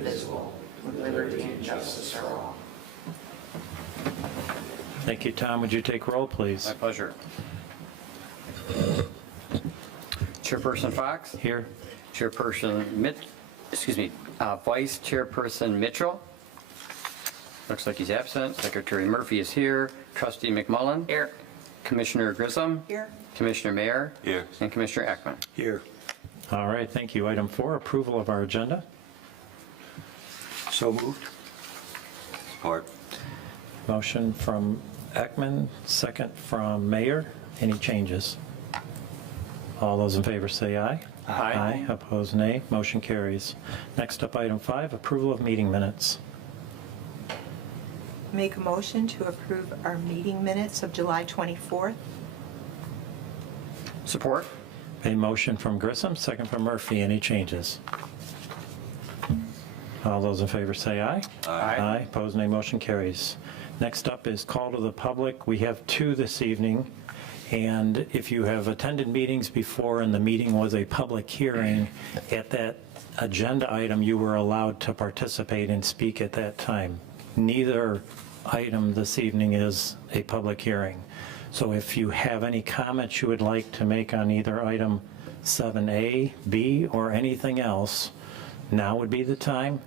indivisible, with liberty and justice for all. Thank you, Tom. Would you take roll, please? My pleasure. Chairperson Fox? Here. Chairperson Vice Chairperson Mitchell? Looks like he's absent. Secretary Murphy is here. Trustee McMullen? Here. Commissioner Grissom? Here. Commissioner Mayer? Here. And Commissioner Ekman? Here. All right, thank you. Item 4, approval of our agenda. So moved. Support. Motion from Ekman, second from Mayor. Any changes? All those in favor say aye. Aye. Opposed, nay. Motion carries. Next up, item 5, approval of meeting minutes. Make a motion to approve our meeting minutes of July 24th. Support? A motion from Grissom, second from Murphy. Any changes? All those in favor say aye. Aye. Opposed, nay. Motion carries. Next up is call to the public. We have 2 this evening. And if you have attended meetings before and the meeting was a public hearing, at that agenda item, you were allowed to participate and speak at that time. Neither item this evening is a public hearing. So if you have any comments you would like to make on either item 7A, B, or anything else, now would be the time,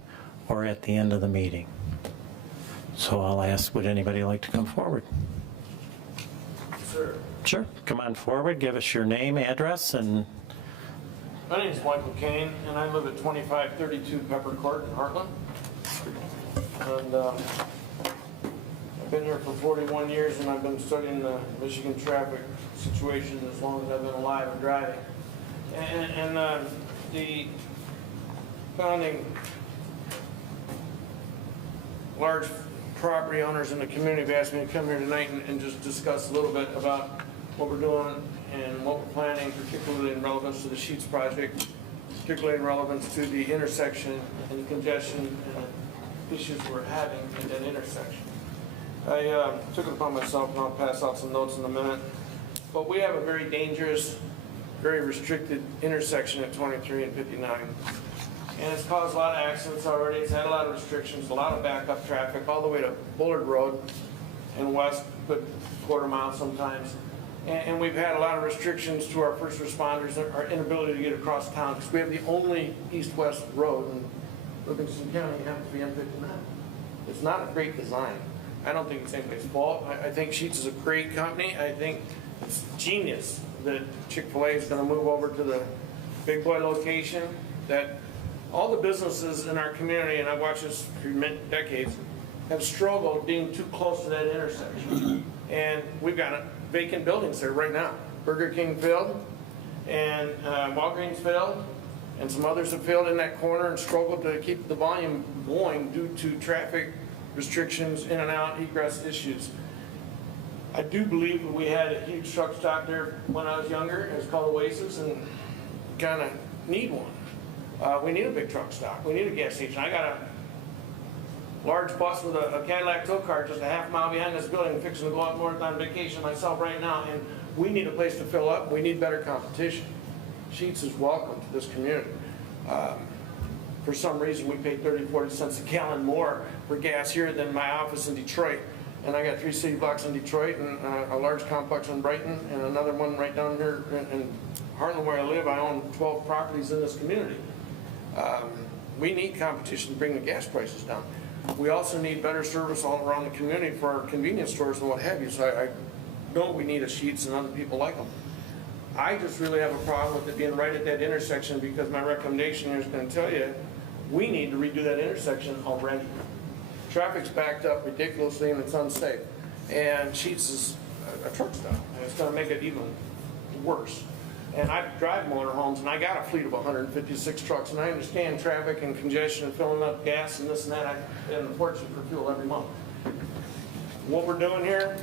or at the end of the meeting. So I'll ask, would anybody like to come forward? Sir, Sure, come on forward, give us your name, address, and my name is Michael Kane, and I live at 2532 Pepper Court in Heartland. And I've been here for 41 years, and I've been studying the Michigan traffic situation as long as I've been alive and driving. And the founding large property owners in the community have asked me to come here tonight and just discuss a little bit about what we're doing and what we're planning, particularly in relevance to the Sheetz project, particularly in relevance to the intersection and the congestion and the issues we're having at that intersection. I took it upon myself, and I'll pass out some notes in a minute, but we have a very dangerous, very restricted intersection at 23 and 59. And it's caused a lot of accidents already. It's had a lot of restrictions, a lot of backup traffic, all the way to Bullard Road and west, but quarter mile sometimes. And we've had a lot of restrictions to our first responders, our inability to get across town, because we have the only east-west road in Livingston County, you have to be M59. It's not a great design. I don't think it's anybody's fault. I think Sheetz is a great company. I think it's genius that Chick-fil-A is going to move over to the Big Boy location, that all the businesses in our community, and I've watched this for decades, have struggled being too close to that intersection. And we've got vacant buildings there right now. Burger King filled, and Walgreens filled, and some others have filled in that corner and struggled to keep the volume going due to traffic restrictions, in and out, egress issues. I do believe that we had a huge truck stop there when I was younger. It was called Oasis, and kind of need one. We need a big truck stop. We need a gas station. I got a large bus with a Cadillac tow car just a half mile behind this building, fixing to go up north on vacation myself right now, and we need a place to fill up. We need better competition. Sheetz is welcome to this community. For some reason, we pay 30, 40 cents a gallon more for gas here than my office in Detroit. And I got 3 city blocks in Detroit, and a large complex in Brighton, and another one right down here in Heartland where I live. I own 12 properties in this community. We need competition to bring the gas prices down. We also need better service all around the community for our convenience stores and what have you. So I know we need a Sheetz and other people like them. I just really have a problem with it being right at that intersection, because my recommendation here is going to tell you we need to redo that intersection already. Traffic's backed up ridiculously and it's unsafe. And Sheetz is a truck stop, and it's going to make it even worse. And I drive motorhomes, and I got a fleet of 156 trucks, and I understand traffic and congestion and filling up gas and this and that. I pay a fortune for fuel every month. What we're doing here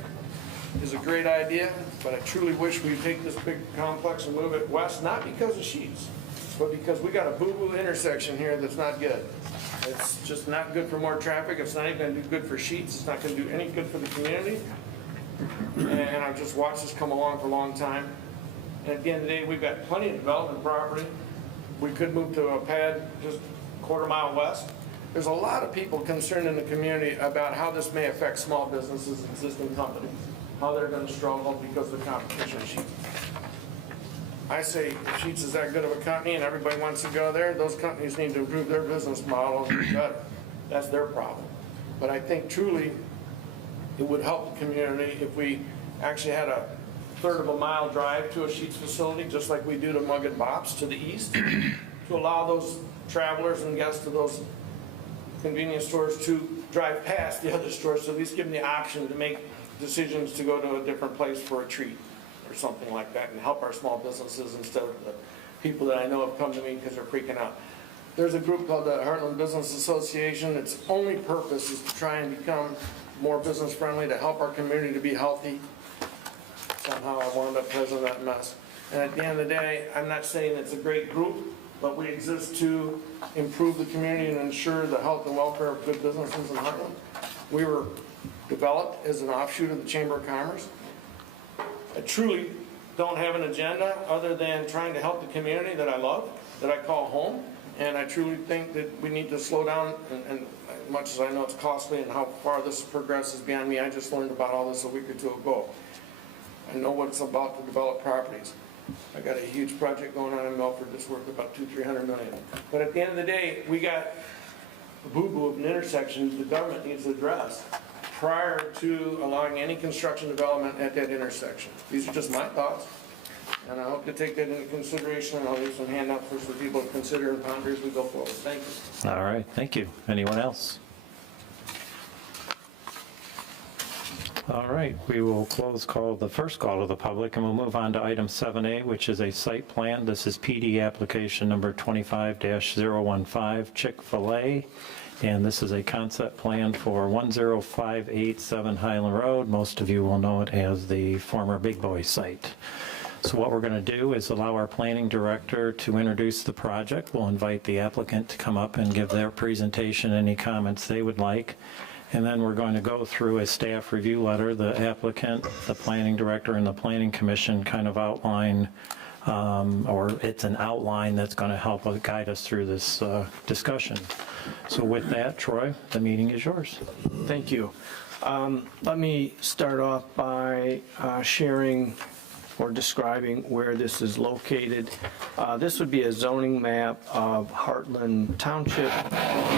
is a great idea, but I truly wish we'd take this big complex and move it west, not because of Sheetz, but because we got a boo-boo intersection here that's not good. It's just not good for more traffic. It's not even going to do good for Sheetz. It's not going to do any good for the community. And I've just watched this come along for a long time. And at the end of the day, we've got plenty of development property. We could move to a pad just a quarter mile west. there's a lot of people concerned in the community about how this may affect small businesses and existing companies, how they're gonna struggle because of the competition of Sheetz. I say if Sheetz is that good of a company and everybody wants to go there, those companies need to improve their business model and do better. That's their problem. But I think truly it would help the community if we actually had a third of a mile drive to a Sheetz facility, just like we do to Mug and Bop's to the east, to allow those travelers and guests to those convenience stores to drive past the other stores, so at least give them the option to make decisions to go to a different place for a treat or something like that, and help our small businesses instead of the people that I know have come to me because they're freaking out. There's a group called the Heartland Business Association. Its only purpose is to try and become more business friendly, to help our community to be healthy. Somehow I wound up president of that mess. And at the end of the day, I'm not saying it's a great group, but we exist to improve the community and ensure the health and welfare of good businesses in Heartland. We were developed as an offshoot of the Chamber of Commerce. I truly don't have an agenda other than trying to help the community that I love, that I call home. And I truly think that we need to slow down, and as much as I know it's costly and how far this progresses beyond me, I just learned about all this a week or two ago. I know what it's about to develop properties. I got a huge project going on in Milford that's worth about $200-300 million. But at the end of the day, we got a boo-boo of an intersection the government needs to address prior to allowing any construction development at that intersection. These are just my thoughts, and I hope to take that into consideration, and I'll leave some handouts for some people to consider and ponder as we go forward. Thank you. All right, thank you. Anyone else? All right, we will close the first call to the public, and we'll move on to item 7A, which is a site plan. This is PD application number 25-015, Chick-fil-A, and this is a concept plan for 10587 Highland Road. Most of you will know it as the former Big Boy site. So what we're going to do is allow our planning director to introduce the project. We'll invite the applicant to come up and give their presentation, any comments they would like. And then we're going to go through a staff review letter. The applicant, the planning director, and the planning commission kind of outline, or it's an outline that's going to help guide us through this discussion. So with that, Troy, the meeting is yours. Thank you. Let me start off by sharing or describing where this is located. This would be a zoning map of Heartland Township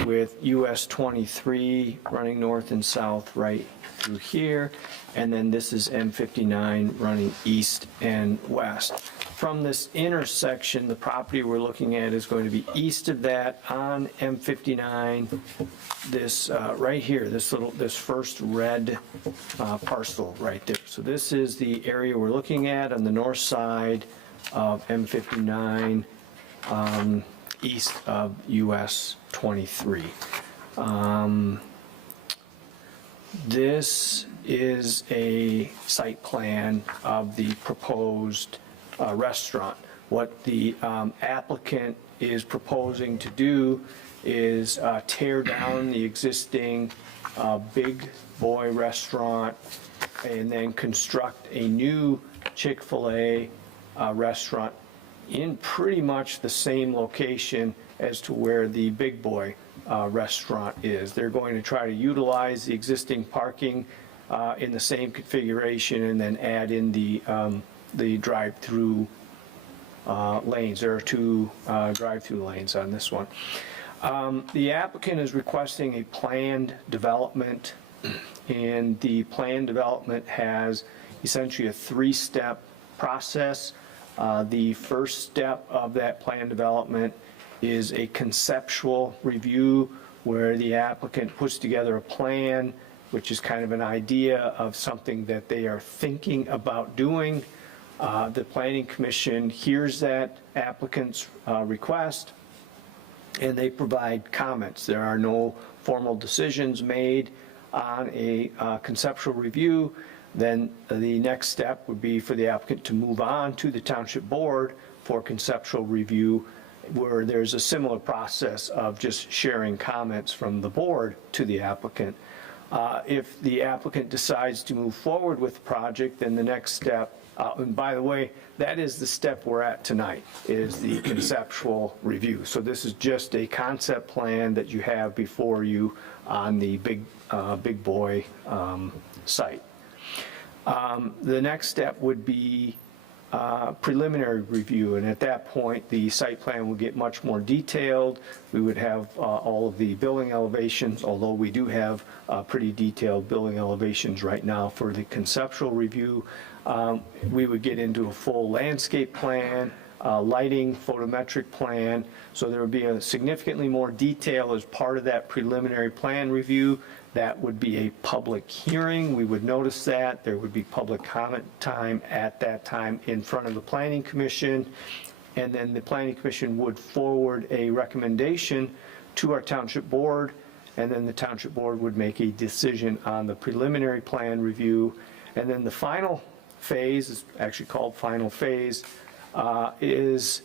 with US 23 running north and south right through here. And then this is M59 running east and west. From this intersection, the property we're looking at is going to be east of that on M59. This right here, this first red parcel right there. So this is the area we're looking at on the north side of M59, east of US 23. This is a site plan of the proposed restaurant. What the applicant is proposing to do is tear down the existing Big Boy restaurant and then construct a new Chick-fil-A restaurant in pretty much the same location as to where the Big Boy restaurant is. They're going to try to utilize the existing parking in the same configuration and then add in the drive-through lanes. There are two drive-through lanes on this one. The applicant is requesting a planned development, and the planned development has essentially a three-step process. The first step of that planned development is a conceptual review where the applicant puts together a plan, which is kind of an idea of something that they are thinking about doing. The Planning Commission hears that applicant's request, and they provide comments. There are no formal decisions made on a conceptual review. Then the next step would be for the applicant to move on to the Township Board for conceptual review, where there's a similar process of just sharing comments from the board to the applicant. If the applicant decides to move forward with the project, then the next step And by the way, that is the step we're at tonight, is the conceptual review. So this is just a concept plan that you have before you on the big boy site. The next step would be preliminary review, and at that point, the site plan will get much more detailed. We would have all of the building elevations, although we do have pretty detailed building elevations right now for the conceptual review. We would get into a full landscape plan, lighting, photometric plan, so there would be a significantly more detail as part of that preliminary plan review. That would be a public hearing. We would notice that. There would be public comment time at that time in front of the Planning Commission. And then the Planning Commission would forward a recommendation to our Township Board. And then the Township Board would make a decision on the preliminary plan review. And then the final phase, is actually called final phase, is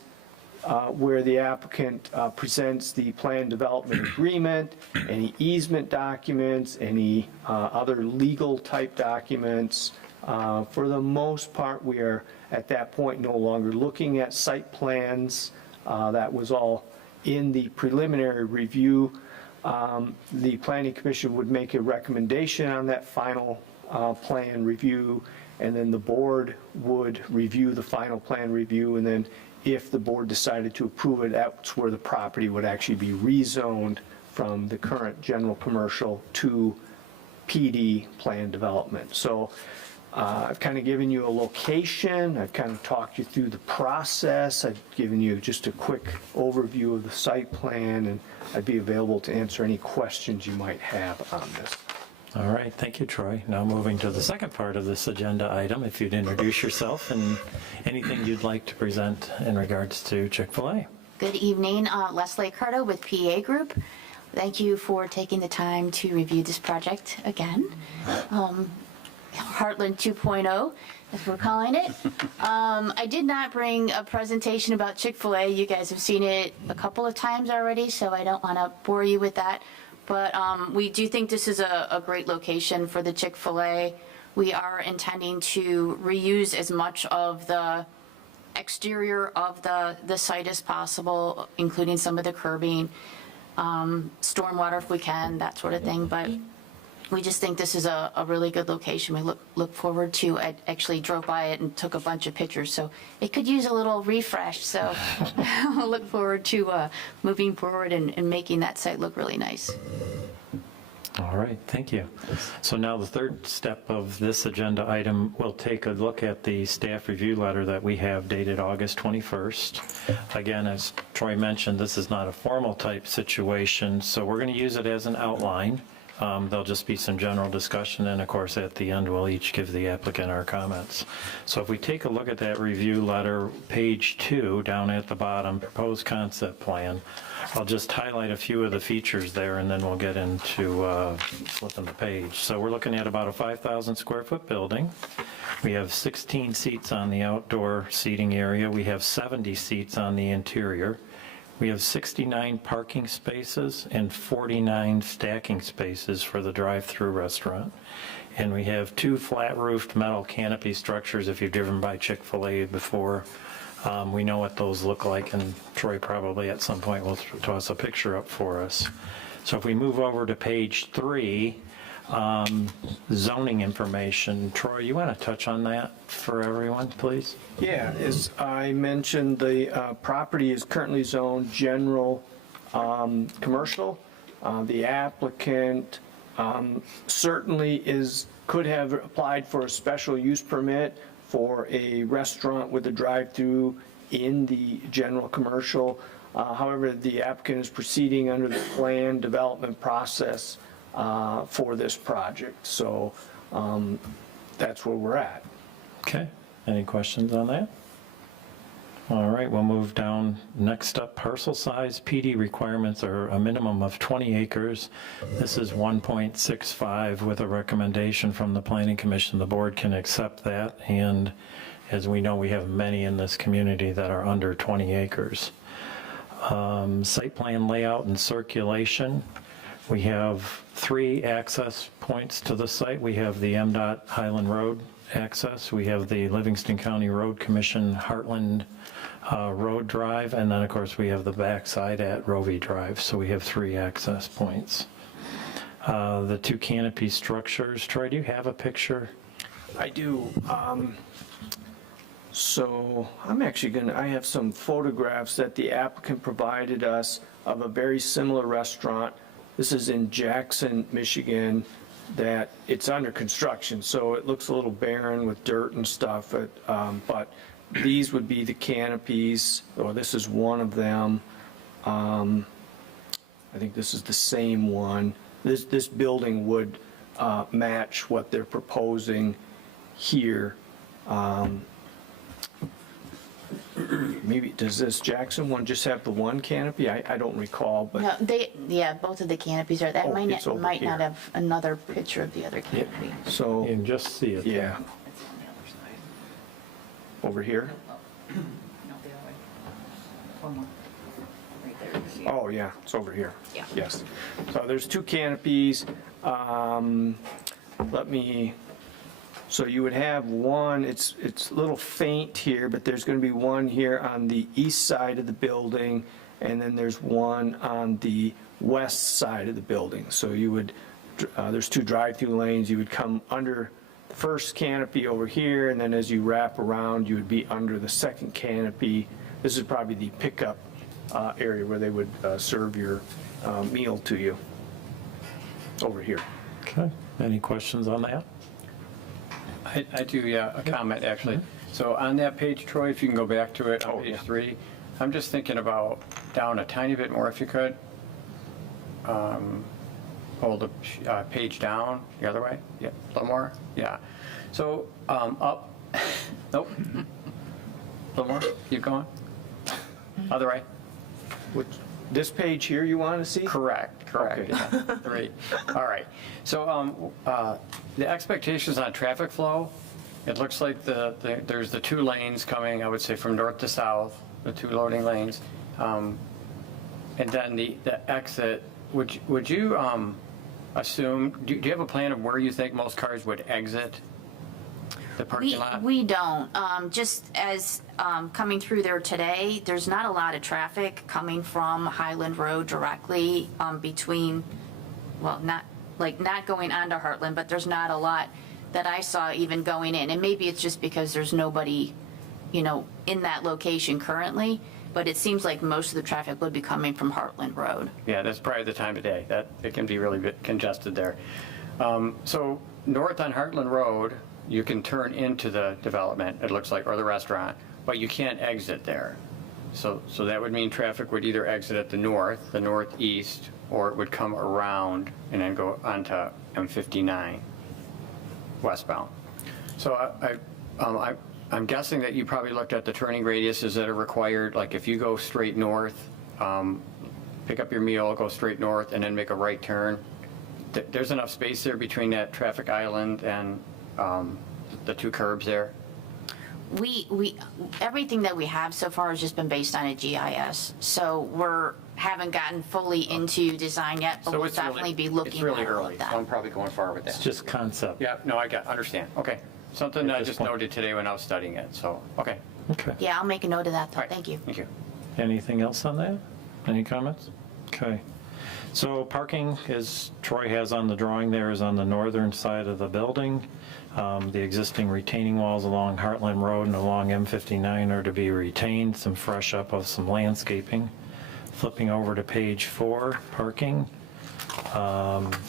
where the applicant presents the plan development agreement, any easement documents, any other legal type documents. For the most part, we are at that point no longer looking at site plans. That was all in the preliminary review. The Planning Commission would make a recommendation on that final plan review, and then the board would review the final plan review, and then if the board decided to approve it, that's where the property would actually be rezoned from the current general commercial to PD plan development. So I've kind of given you a location, I've kind of talked you through the process, I've given you just a quick overview of the site plan, and I'd be available to answer any questions you might have on this. All right, thank you, Troy. Now moving to the second part of this agenda item, if you'd introduce yourself and anything you'd like to present in regards to Chick-fil-A. Good evening, Leslie Cardo with PA Group. Thank you for taking the time to review this project again. Heartland 2.0, as we're calling it. I did not bring a presentation about Chick-fil-A. You guys have seen it a couple of times already, so I don't want to bore you with that. But we do think this is a great location for the Chick-fil-A. We are intending to reuse as much of the exterior of the site as possible, including some of the curbing, stormwater if we can, that sort of thing. But we just think this is a really good location. We look forward to, I actually drove by it and took a bunch of pictures, so it could use a little refresh. So we'll look forward to moving forward and making that site look really nice. All right, thank you. So now the third step of this agenda item, we'll take a look at the staff review letter that we have dated August 21st. Again, as Troy mentioned, this is not a formal type situation, so we're going to use it as an outline. There'll just be some general discussion, and of course at the end we'll each give the applicant our comments. So if we take a look at that review letter, page 2 down at the bottom, proposed concept plan, I'll just highlight a few of the features there and then we'll get into flipping the page. So we're looking at about a 5,000 square foot building. We have 16 seats on the outdoor seating area. We have 70 seats on the interior. We have 69 parking spaces and 49 stacking spaces for the drive-through restaurant. And we have 2 flat-roofed metal canopy structures. If you've driven by Chick-fil-A before, we know what those look like, and Troy probably at some point will toss a picture up for us. So if we move over to page 3, zoning information. Troy, you want to touch on that for everyone, please? Yeah, as I mentioned, the property is currently zoned general commercial. The applicant certainly could have applied for a special use permit for a restaurant with a drive-through in the general commercial. However, the applicant is proceeding under the plan development process for this project. So that's where we're at. Okay, any questions on that? All right, we'll move down. Next up, parcel size. PD requirements are a minimum of 20 acres. This is 1.65 with a recommendation from the Planning Commission. The board can accept that, and as we know, we have many in this community that are under 20 acres. Site plan layout and circulation. We have 3 access points to the site. We have the MDOT Highland Road access. We have the Livingston County Road Commission Heartland Road Drive, and then, of course, we have the backside at Rovey Drive, so we have 3 access points. The 2 canopy structures, Troy, do you have a picture? I do. So I'm actually I have some photographs that the applicant provided us of a very similar restaurant. This is in Jackson, Michigan, that it's under construction, so it looks a little barren with dirt and stuff, but these would be the canopies, or this is one of them. I think this is the same one. This building would match what they're proposing here. Maybe, does this Jackson one just have the one canopy? I don't recall, but. No, both of the canopies are, that Oh, might it's over not here. have another picture of the other canopy. So, You can just see it. yeah. Over here? Oh, yeah, it's over here. Yeah. Yes. So there's 2 canopies. So you would have one, it's a little faint here, but there's going to be one here on the east side of the building, and then there's one on the west side of the building. So you would, there's 2 drive-through lanes. You would come under the first canopy over here, and then as you wrap around, you would be under the second canopy. This is probably the pickup area where they would serve your meal to you, over here. Okay, any questions on that? I do, yeah, a comment, actually. So on that page, Troy, if you can go back to it Oh, on page yeah. 3, I'm just thinking about down a tiny bit more, if you could. Hold the page down, the other way, yeah, a little more, yeah. So up, nope, a little more, keep going. Other way. This page here you want to see? Correct, Okay. yeah, 3. All right. So the expectations on traffic flow, it looks like there's the 2 lanes coming, I would say, from north to south, the 2 loading lanes. And then the exit, would you assume, do you have a plan of where you think most cars would exit the parking lot? We don't. Just as coming through there today, there's not a lot of traffic coming from Highland Road directly between, well, not going onto Heartland, but there's not a lot that I saw even going in. And maybe it's just because there's nobody, in that location currently, but it seems like most of the traffic would be coming from Heartland Road. Yeah, that's probably the time of day. That it can be really congested there. So north on Heartland Road, you can turn into the development, it looks like, or the restaurant, but you can't exit there. So that would mean traffic would either exit at the northeast, or it would come around and then go onto M59 westbound. So I'm guessing that you probably looked at the turning radiuses that are required, like if you go straight north, pick up your meal, go straight north, and then make a right turn. There's enough space there between that traffic island and the 2 curbs there? Everything that we have so far has just been based on a GIS. So haven't gotten fully into design yet, but So we'll it's really- definitely be looking It's really at all early, of so that. I'm probably going far with It's that. just concept. Yeah, no, I understand. Okay. Something At I this just point. noted today when I was studying it, so, okay. Okay. Yeah, I'll make a note of that, All though. right. Thank you. Thank you. Anything else on that? Any comments? Okay. So parking, as Troy has on the drawing there, is on the northern side of the building. The existing retaining walls along Heartland Road and along M59 are to be retained, some fresh up of some landscaping. Flipping over to page 4, parking.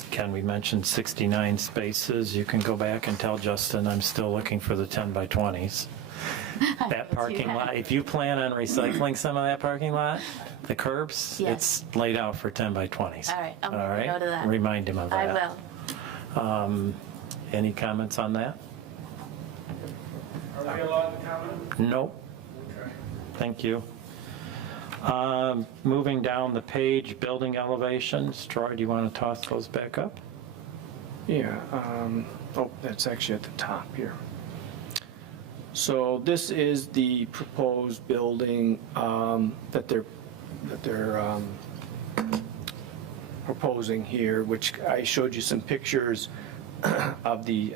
Ken, we mentioned 69 spaces. You can go back and tell Justin I'm still looking for the 10 by 20s. That parking lot, if you plan on recycling some of that parking lot, the curbs, Yes. it's laid out for 10 by 20s. All right, I'll make a note of that. Remind him of I that. will. Any comments on that? Are we allowed to comment? Nope. Okay. Thank you. Moving down the page, building elevations. Troy, do you want to toss those back up? Yeah, that's actually at the top here. So this is the proposed building that they're proposing here, which I showed you some pictures of the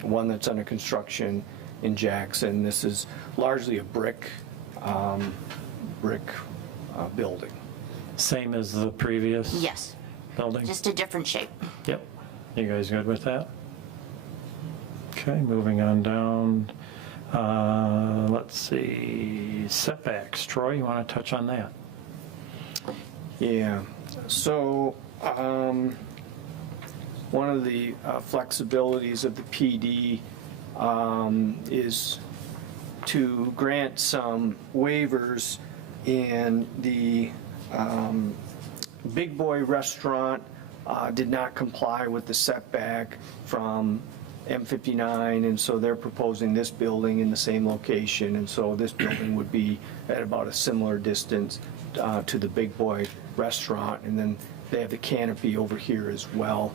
one that's under construction in Jackson. This is largely a brick building. Same as the previous Yes, building? just a different shape. Yep. You guys good with that? Okay, moving on down. Let's see, setbacks. Troy, you want to touch on that? Yeah, so one of the flexibilities of the PD is to grant some waivers in the Big Boy Restaurant did not comply with the setback from M59, and so they're proposing this building in the same location, and so this building would be at about a similar distance to the Big Boy Restaurant, and then they have the canopy over here as well.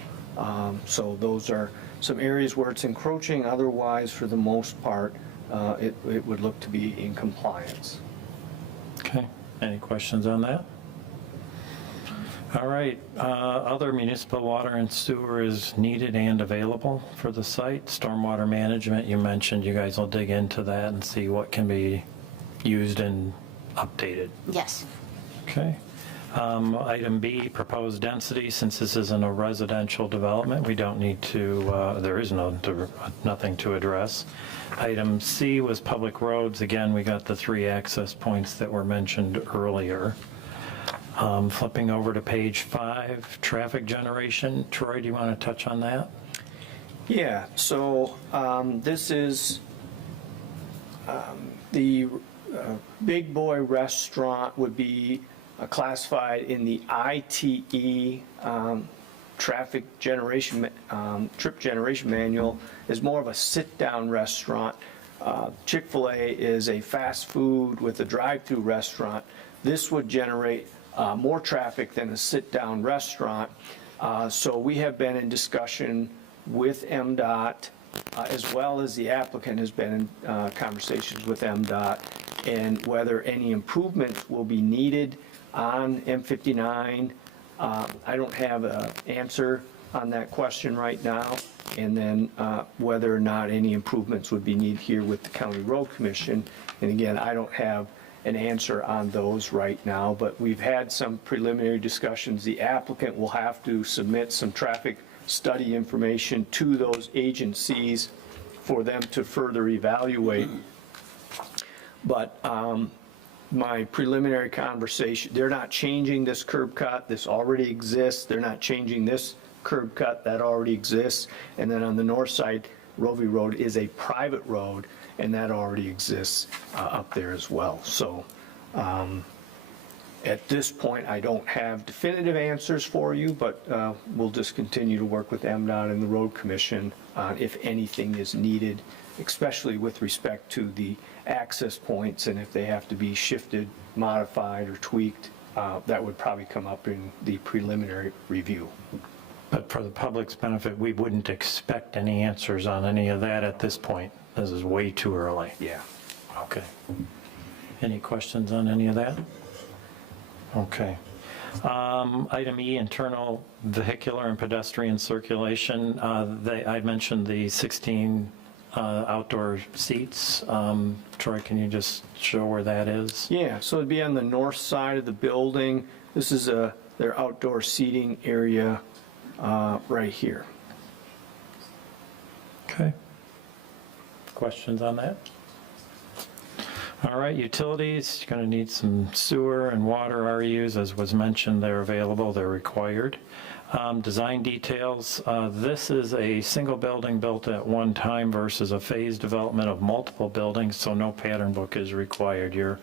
So those are some areas where it's encroaching. Otherwise, for the most part, it would look to be in compliance. Okay, any questions on that? All right, other municipal water and sewer is needed and available for the site. Stormwater management, you mentioned you guys will dig into that and see what can be used and updated. Yes. Okay. Item B, proposed density. Since this isn't a residential development, we don't need to, there is nothing to address. Item C was public roads. Again, we got the 3 access points that were mentioned earlier. Flipping over to page 5, traffic generation. Troy, do you want to touch on that? Yeah, so this is the Big Boy Restaurant would be classified in the ITE traffic generation, trip generation manual as more of a sit-down restaurant. Chick-fil-A is a fast food with a drive-through restaurant. This would generate more traffic than a sit-down restaurant. So we have been in discussion with MDOT, as well as the applicant has been in conversations with MDOT, and whether any improvements will be needed on M59. I don't have an answer on that question right now. And then whether or not any improvements would be needed here with the County Road Commission. And again, I don't have an answer on those right now, but we've had some preliminary discussions. The applicant will have to submit some traffic study information to those agencies for them to further evaluate. But my preliminary conversation, they're not changing this curb cut. This already exists. They're not changing this curb cut. That already exists. And then on the north side, Rovey Road is a private road, and that already exists up there as well. So at this point, I don't have definitive answers for you, but we'll just continue to work with MDOT and the Road Commission on if anything is needed, especially with respect to the access points, and if they have to be shifted, modified, or tweaked, that would probably come up in the preliminary review. But for the public's benefit, we wouldn't expect any answers on any of that at this point. This is way too early. Yeah. Okay. Any questions on any of that? Okay. Item E, internal vehicular and pedestrian circulation. I mentioned the 16 outdoor seats. Troy, can you just show where that is? Yeah, so it'd be on the north side of the building. This is their outdoor seating area right here. Okay. Questions on that? All right, utilities, you're going to need some sewer and water RUs, as was mentioned. They're available, they're required. Design details, this is a single building built at one time versus a phased development of multiple buildings, so no pattern book is required. Your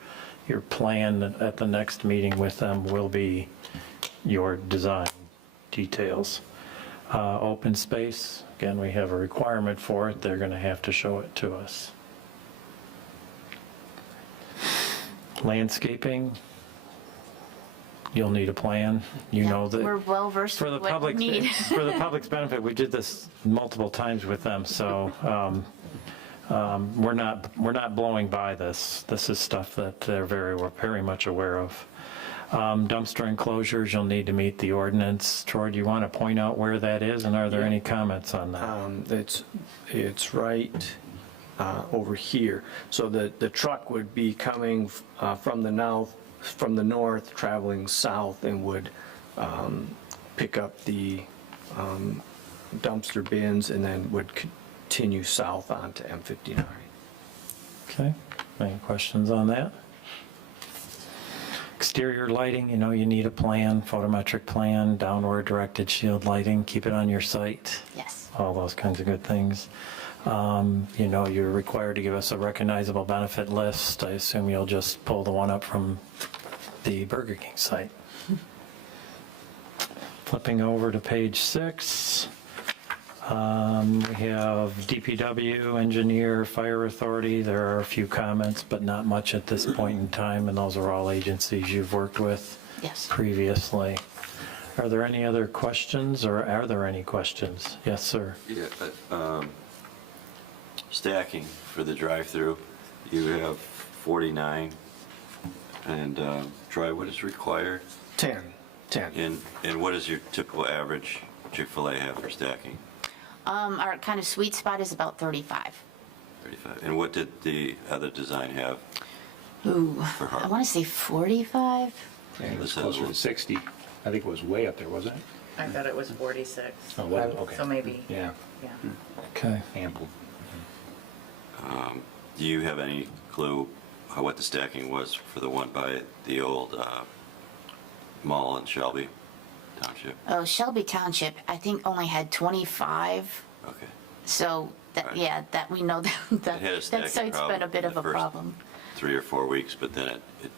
plan at the next meeting with them will be your design details. Open space, again, we have a requirement for it. They're going to have to show it to us. Landscaping, you'll need a plan. You know that. We're well versed For the with what you public, need. for the public's benefit, we did this multiple times with them, so we're not blowing by this. This is stuff that they're very much aware of. Dumpster enclosures, you'll need to meet the ordinance. Troy, do you want to point out where that is, and are there any comments on that? It's right over here. So the truck would be coming from the north, traveling south, and would pick up the dumpster bins and then would continue south onto M59. Okay, any questions on that? Exterior lighting, you know, you need a plan, photometric plan, downward directed shield lighting, keep it on your site, Yes. all those kinds of good things. You know, you're required to give us a recognizable benefit list. I assume you'll just pull the one up from the Burger King site. Flipping over to page 6, we have DPW, engineer, fire authority. There are a few comments, but not much at this point in time, and those are all agencies you've worked with Yes. previously. Are there any other questions, or are there any questions? Yes, sir. Yeah, stacking for the drive-through, you have 49, and Troy, what is required? 10. And what is your typical average Chick-fil-A have for stacking? Our kind of sweet spot is about 35. 35. And what did the other design have? Ooh, For I Harvard. want to say 45. Yeah, it was This has closer one. to 60. I think it was way up there, wasn't it? I thought it was 46. Oh, was it? Okay. So maybe, Yeah, yeah. Okay. ample. Do you have any clue what the stacking was for the one by the old mall in Shelby Township? Oh, Shelby Township, I think only had 25. Okay. So that, Right. yeah, that we know that It had a that stacking site's problem been a bit in of the a first problem. 3 or 4 weeks, but then it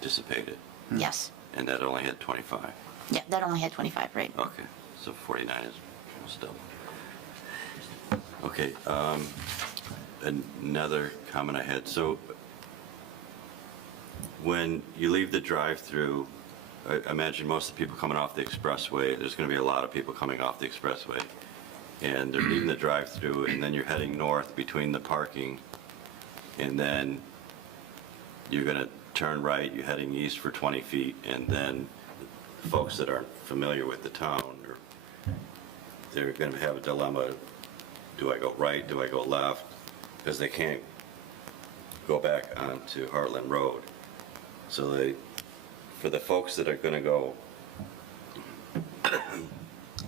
dissipated, Yes. and that only had 25. Yeah, that only had 25, right? Okay, so 49 is still. Okay, another comment I had. So when you leave the drive-through, I imagine most of the people coming off the expressway, there's going to be a lot of people coming off the expressway, and they're leaving the drive-through, and then you're heading north between the parking, and then you're going to turn right, you're heading east for 20 feet, and then folks that aren't familiar with the town, they're going to have a dilemma. Do I go right? Do I go left? Because they can't go back onto Heartland Road. So for the folks that are going to go,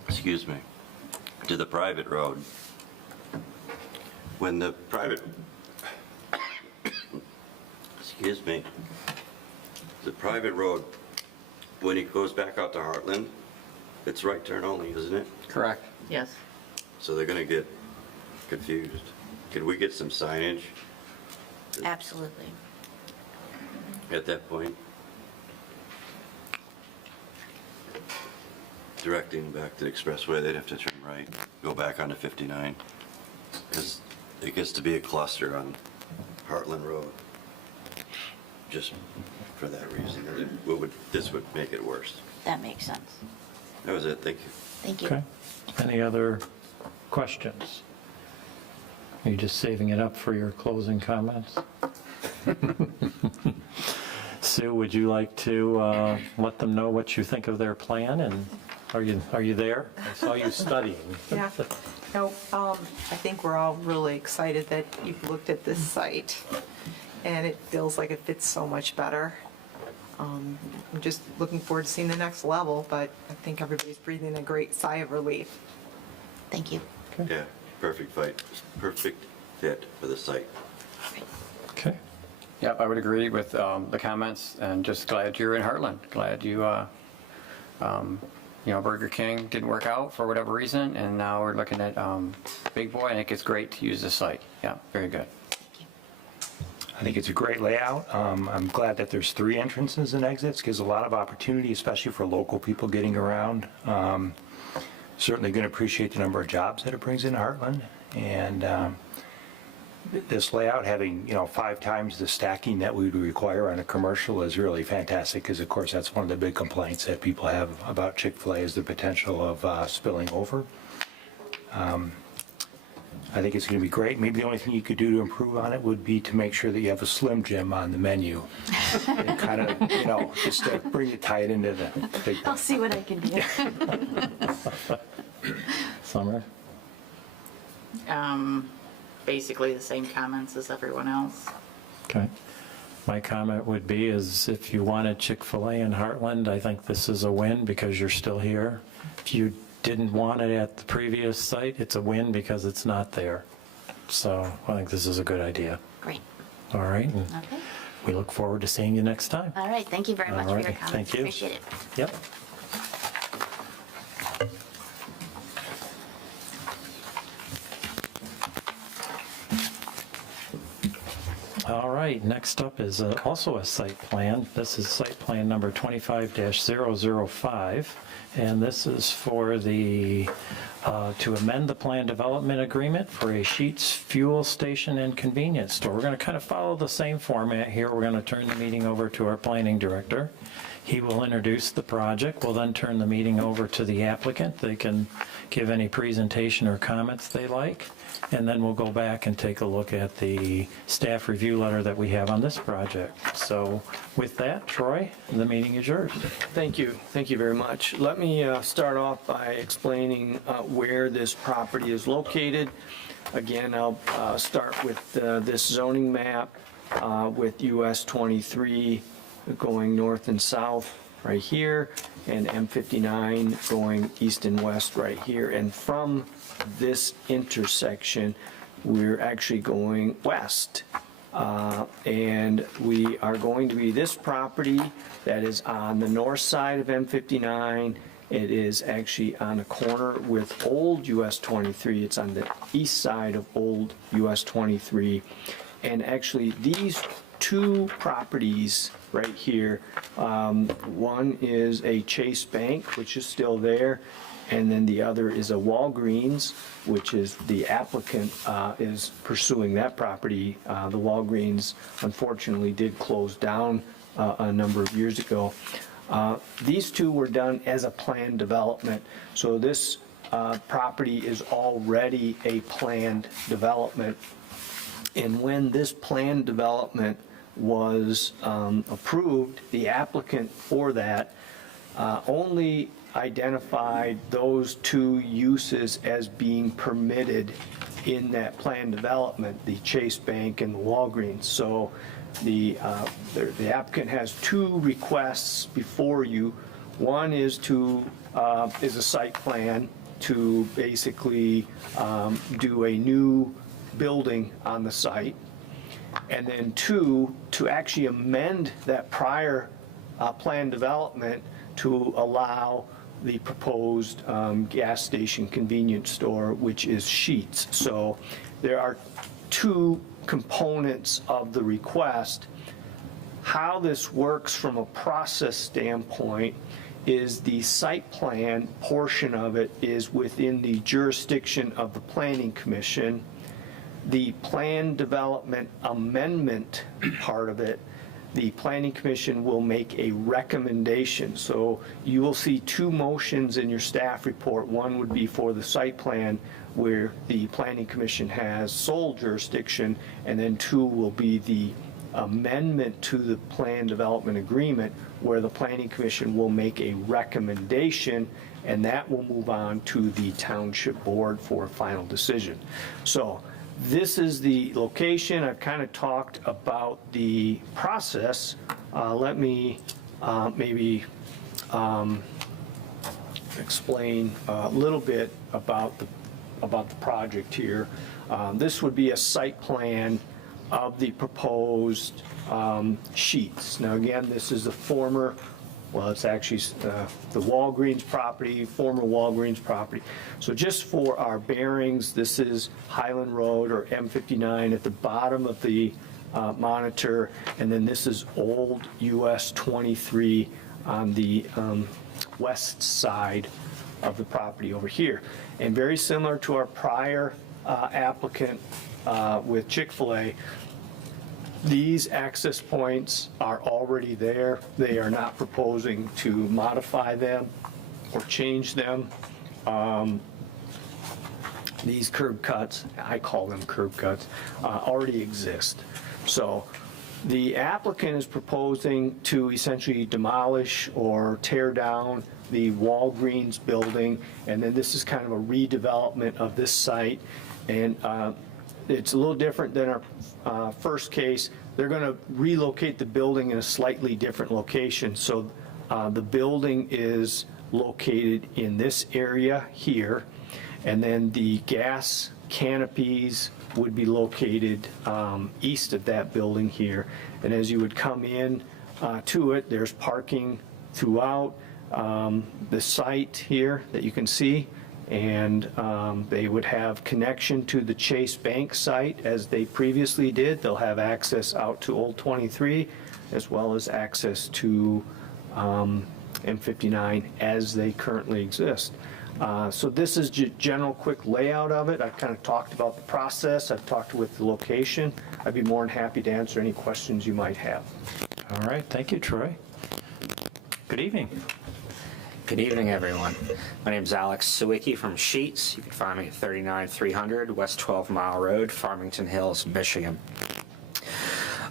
excuse me, to the private road, when the private, excuse me, the private road, when it goes back out to Heartland, it's right turn only, isn't it? Correct. Yes. So they're going to get confused. Could we get some signage Absolutely. at that point? Directing back to the expressway, they'd have to turn right, go back onto 59. Because it gets to be a cluster on Heartland Road. Just for that reason. This would make it worse. That makes sense. That was it, thank you. Thank you. Okay. Any other questions? Are you just saving it up for your closing comments? Sue, would you like to let them know what you think of their plan, and are you there? I saw you studying. Yeah. No, I think we're all really excited that you've looked at this site, and it feels like it fits so much better. I'm just looking forward to seeing the next level, but I think everybody's breathing a great sigh of relief. Thank you. Yeah, perfect fit for the site. Okay. Yep, I would agree with the comments, and just glad you're in Heartland. Glad you, Burger King didn't work out for whatever reason, and now we're looking at Big Boy. I think it's great to use the site. Yeah, very good. I think it's a great layout. I'm glad that there's 3 entrances and exits. Gives a lot of opportunity, especially for local people getting around. Certainly going to appreciate the number of jobs that it brings in Heartland. And this layout, having 5 times the stacking that we would require on a commercial, is really fantastic, because of course that's one of the big complaints that people have about Chick-fil-A, is the potential of spilling over. I think it's going to be great. Maybe the only thing you could do to improve on it would be to make sure that you have a Slim Jim on the menu. And kind of, just to tie it into the big. I'll see what I can do. Summer? Basically the same comments as everyone else. Okay. My comment would be is if you wanted Chick-fil-A in Heartland, I think this is a win because you're still here. If you didn't want it at the previous site, it's a win because it's not there. So I think this is a good idea. Great. All right. And Okay. we look forward to seeing you next time. All right. Thank you very much for your Alrighty, comments. thank you. Appreciate it. Yep. All right, next up is also a site plan. This is site plan number 25-005, and this is for the, to amend the plan development agreement for a Sheetz fuel station and convenience store. We're going to kind of follow the same format here. We're going to turn the meeting over to our planning director. He will introduce the project. We'll then turn the meeting over to the applicant. They can give any presentation or comments they like. And then we'll go back and take a look at the staff review letter that we have on this project. So with that, Troy, the meeting is yours. Thank you. Thank you very much. Let me start off by explaining where this property is located. Again, I'll start with this zoning map with US 23 going north and south right here, and M59 going east and west right here. And from this intersection, we're actually going west. And we are going to be this property that is on the north side of M59. It is actually on a corner with old US 23. It's on the east side of old US 23. And actually, these two properties right here, one is a Chase Bank, which is still there, and then the other is a Walgreens, which is the applicant is pursuing that property. The Walgreens unfortunately did close down a number of years ago. These two were done as a planned development, so this property is already a planned development. And when this planned development was approved, the applicant for that only identified those two uses as being permitted in that planned development, the Chase Bank and the Walgreens. So the applicant has two requests before you. One is a site plan to basically do a new building on the site. And then two, to actually amend that prior planned development to allow the proposed gas station convenience store, which is Sheetz. So there are two components of the request. How this works from a process standpoint is the site plan portion of it is within the jurisdiction of the Planning Commission. The plan development amendment part of it, the Planning Commission will make a recommendation. So you will see two motions in your staff report. One would be for the site plan where the Planning Commission has sole jurisdiction, and then two will be the amendment to the plan development agreement where the Planning Commission will make a recommendation, and that will move on to the Township Board for a final decision. So this is the location. I've kind of talked about the process. Let me maybe explain a little bit about the project here. This would be a site plan of the proposed Sheetz. Now again, this is the former, well, it's actually the Walgreens property, former Walgreens property. So just for our bearings, this is Highland Road or M59 at the bottom of the monitor, and then this is old US 23 on the west side of the property over here. And very similar to our prior applicant with Chick-fil-A, these access points are already there. They are not proposing to modify them or change them. these curb cuts, I call them curb cuts, already exist. So the applicant is proposing to essentially demolish or tear down the Walgreens building, and then this is kind of a redevelopment of this site. And it's a little different than our first case. They're going to relocate the building in a slightly different location. So the building is located in this area here, and then the gas canopies would be located east of that building here. And as you would come in to it, there's parking throughout the site here that you can see. And they would have connection to the Chase Bank site as they previously did. They'll have access out to Old 23 as well as access to M59 as they currently exist. So this is general quick layout of it. I've kind of talked about the process. I've talked with the location. I'd be more than happy to answer any questions you might have. All right, thank you, Troy. Good evening. Good evening, everyone. My name is Alex Sawicki from Sheetz. You can find me at 39300 West 12 Mile Road, Farmington Hills, Michigan.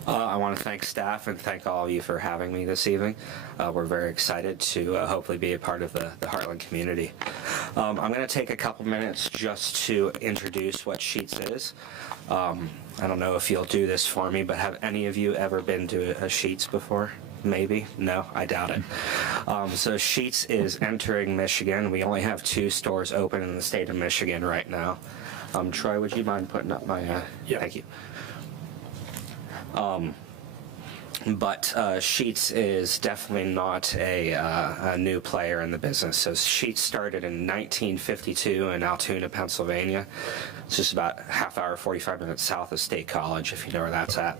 I want to thank staff and thank all of you for having me this evening. We're very excited to hopefully be a part of the Heartland community. I'm going to take a couple minutes just to introduce what Sheetz is. I don't know if you'll do this for me, but have any of you ever been to a Sheetz before? Maybe? No, I doubt it. So Sheetz is entering Michigan. We only have 2 stores open in the state of Michigan right now. Troy, would you mind putting up my... Yeah. Thank you. But Sheetz is definitely not a new player in the business. So Sheetz started in 1952 in Altoona, Pennsylvania. It's just about a half hour, 45 minutes south of State College, if you know where that's at.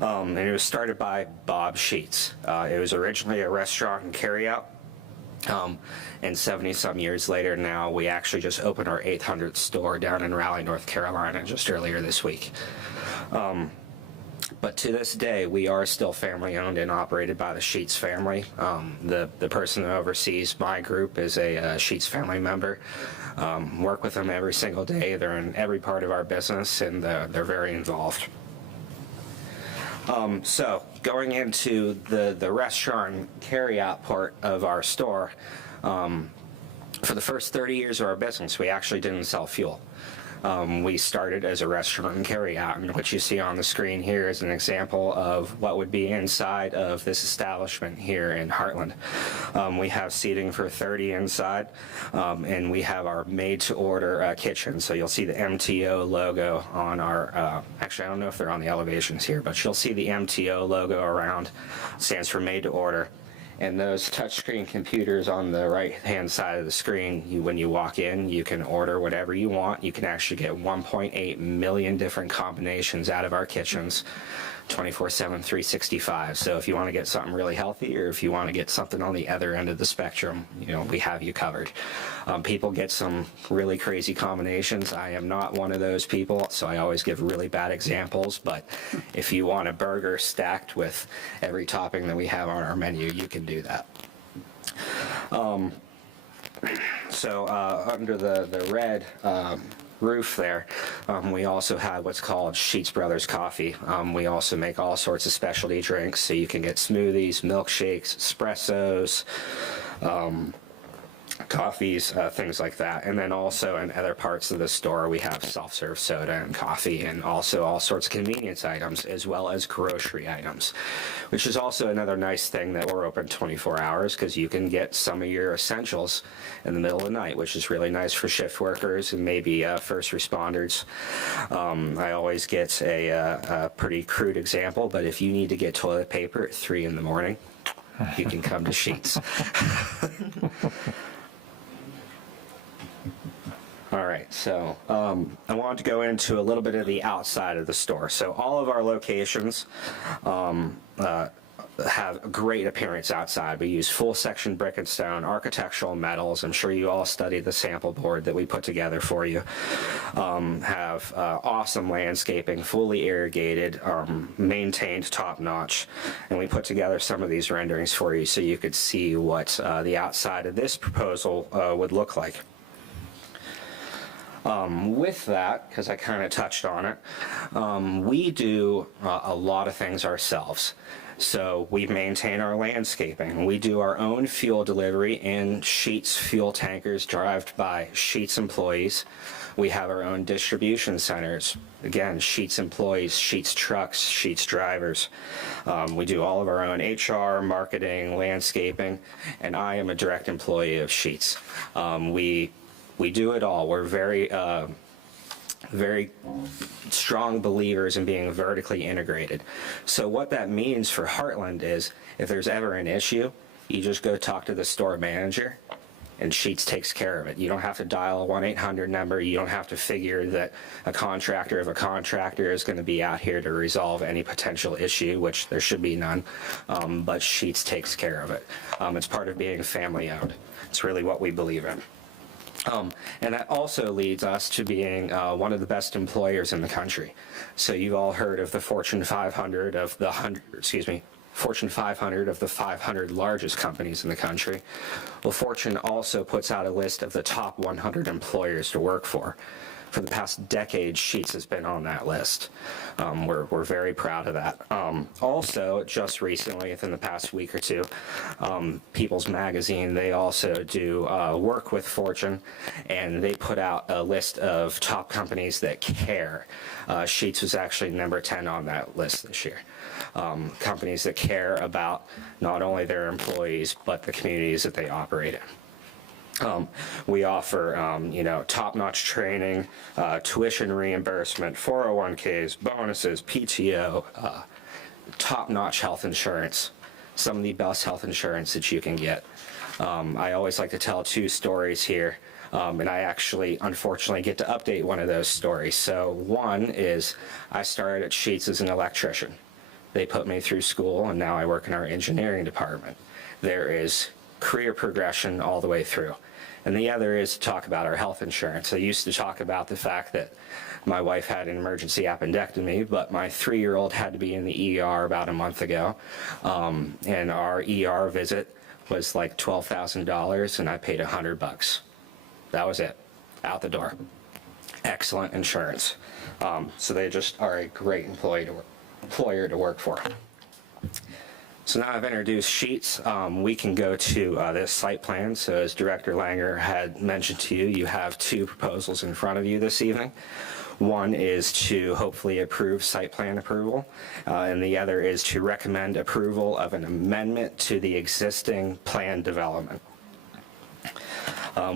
And it was started by Bob Sheetz. It was originally a restaurant and carryout. And 70-some years later now, we actually just opened our 800th store down in Raleigh, North Carolina, just earlier this week. But to this day, we are still family owned and operated by the Sheetz family. The person who oversees my group is a Sheetz family member. Work with them every single day. They're in every part of our business, and they're very involved. So going into the restaurant carry-out part of our store, for the first 30 years of our business, we actually didn't sell fuel. We started as a restaurant and carry out, and what you see on the screen here is an example of what would be inside of this establishment here in Heartland. We have seating for 30 inside, and we have our made-to-order kitchen. So you'll see the MTO logo on our, actually I don't know if they're on the elevations here, but you'll see the MTO logo around. It stands for made to order. And those touchscreen computers on the right-hand side of the screen, when you walk in, you can order whatever you want. You can actually get 1.8 million different combinations out of our kitchens, 24/7, 365. So if you want to get something really healthy, or if you want to get something on the other end of the spectrum, we have you covered. People get some really crazy combinations. I am not one of those people, so I always give really bad examples. But if you want a burger stacked with every topping that we have on our menu, you can do that. So under the red roof there, we also have what's called Sheetz Brothers Coffee. We also make all sorts of specialty drinks, so you can get smoothies, milkshakes, espressos, coffees, things like that. And then also in other parts of the store, we have self-serve soda and coffee, and also all sorts of convenience items, as well as grocery items, which is also another nice thing that we're open 24 hours, because you can get some of your essentials in the middle of the night, which is really nice for shift workers and maybe first responders. I always get a pretty crude example, but if you need to get toilet paper at 3 in the morning, you can come to Sheetz. All right, so I wanted to go into a little bit of the outside of the store. So all of our locations have a great appearance outside. We use full section brick and stone, architectural metals. I'm sure you all studied the sample board that we put together for you. Have awesome landscaping, fully irrigated, maintained top notch. And we put together some of these renderings for you so you could see what the outside of this proposal would look like. With that, because I kind of touched on it, we do a lot of things ourselves. So we maintain our landscaping. We do our own fuel delivery in Sheetz fuel tankers driven by Sheetz employees. We have our own distribution centers. Again, Sheetz employees, Sheetz trucks, Sheetz drivers. We do all of our own HR, marketing, landscaping, and I am a direct employee of Sheetz. We do it all. We're very strong believers in being vertically integrated. So what that means for Heartland is if there's ever an issue, you just go talk to the store manager and Sheetz takes care of it. You don't have to dial a 1-800 number. You don't have to figure that a contractor of a contractor is going to be out here to resolve any potential issue, which there should be none, but Sheetz takes care of it. It's part of being family owned. It's really what we believe in. And that also leads us to being one of the best employers in the country. So you've all heard of the Fortune 500 of the Fortune 500 of the 500 largest companies in the country. Well, Fortune also puts out a list of the top 100 employers to work for. For the past decade, Sheetz has been on that list. We're very proud of that. Also, just recently, within the past week or two, People's Magazine, they also do work with Fortune, and they put out a list of top companies that care. Sheetz was actually number 10 on that list this year. Companies that care about not only their employees, but the communities that they operate in. We offer, top-notch training, tuition reimbursement, 401ks, bonuses, PTO, top-notch health insurance, some of the best health insurance that you can get. I always like to tell two stories here, and I actually, unfortunately, get to update one of those stories. So one is I started at Sheetz as an electrician. They put me through school, and now I work in our engineering department. There is career progression all the way through. And the other is to talk about our health insurance. I used to talk about the fact that my wife had an emergency appendectomy, but my 3-year-old had to be in the ER about a month ago. And our ER visit was like $12,000, and I paid $100. That was it, out the door. Excellent insurance. So they just are a great employer to work for. So now I've introduced Sheetz. We can go to this site plan. So as Director Langer had mentioned to you, you have two proposals in front of you this evening. One is to hopefully approve site plan approval, and the other is to recommend approval of an amendment to the existing plan development.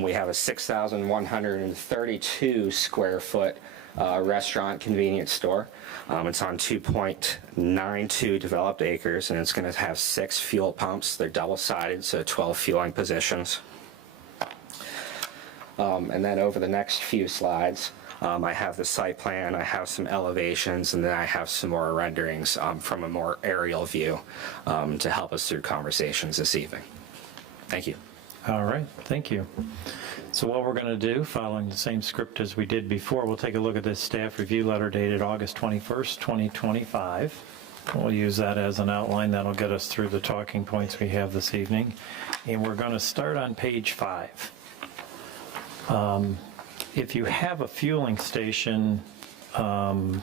We have a 6,132 square foot restaurant convenience store. It's on 2.92 developed acres, and it's going to have 6 fuel pumps. They're double-sided, so 12 fueling positions. And then over the next few slides, I have the site plan, I have some elevations, and then I have some more renderings from a more aerial view to help us through conversations this evening. Thank you. All right, thank you. So what we're going to do, following the same script as we did before, we'll take a look at this staff review letter dated August 21st, 2025. We'll use that as an outline. That'll get us through the talking points we have this evening. And we're going to start on page 5. If you have a fueling station,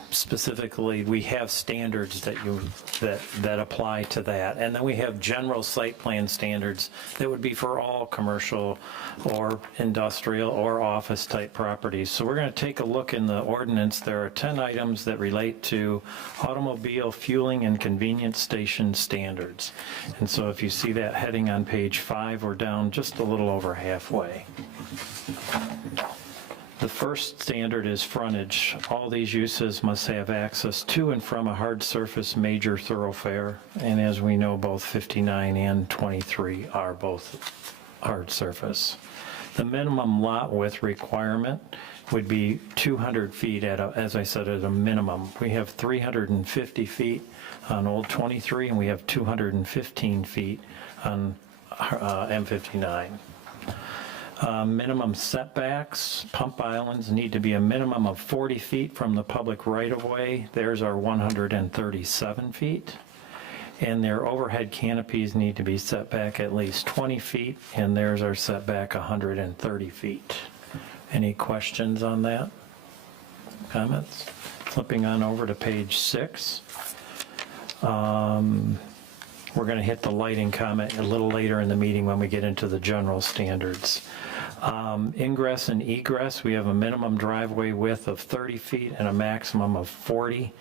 specifically, we have standards that apply to that, and then we have general site plan standards that would be for all commercial or industrial or office type properties. So we're going to take a look in the ordinance. There are 10 items that relate to automobile fueling and convenience station standards. And so if you see that heading on page 5, we're down just a little over halfway. The first standard is frontage. All these uses must have access to and from a hard surface major thoroughfare. And as we know, both 59 and 23 are both hard surface. The minimum lot width requirement would be 200 feet as I said, at a minimum. We have 350 feet on Old 23, and we have 215 feet on M59. Minimum setbacks, pump islands need to be a minimum of 40 feet from the public right-of-way. Theirs are 137 feet. And their overhead canopies need to be set back at least 20 feet, and theirs are set back 130 feet. Any questions on that? Comments? Flipping on over to page 6. We're going to hit the lighting comment a little later in the meeting when we get into the general standards. Ingress and egress, we have a minimum driveway width of 30 feet and a maximum of 40.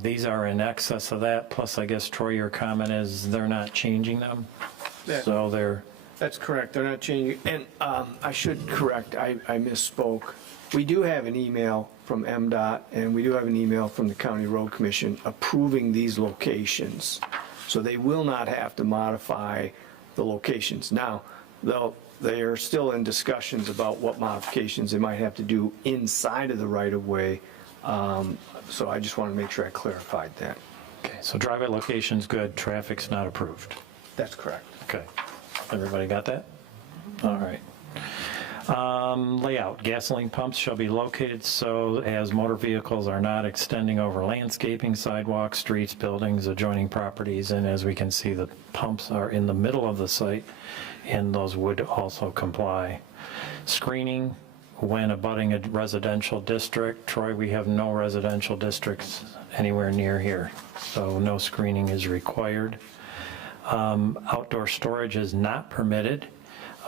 These are in excess of that, plus I guess, Troy, your comment is they're not changing them? Yeah. So they're, That's correct, they're not changing. And I should correct, I misspoke. We do have an email from MDOT, and we do have an email from the County Road Commission approving these locations. So they will not have to modify the locations. Now, they are still in discussions about what modifications they might have to do inside of the right-of-way. So I just want to make sure I clarified that. okay, so driveway location's good, traffic's not approved. That's correct. Okay, everybody got that? All right. Layout, gasoline pumps shall be located so as motor vehicles are not extending over landscaping, sidewalks, streets, buildings, adjoining properties, and as we can see, the pumps are in the middle of the site, and those would also comply. Screening, when abutting a residential district, Troy, we have no residential districts anywhere near here, so no screening is required. Outdoor storage is not permitted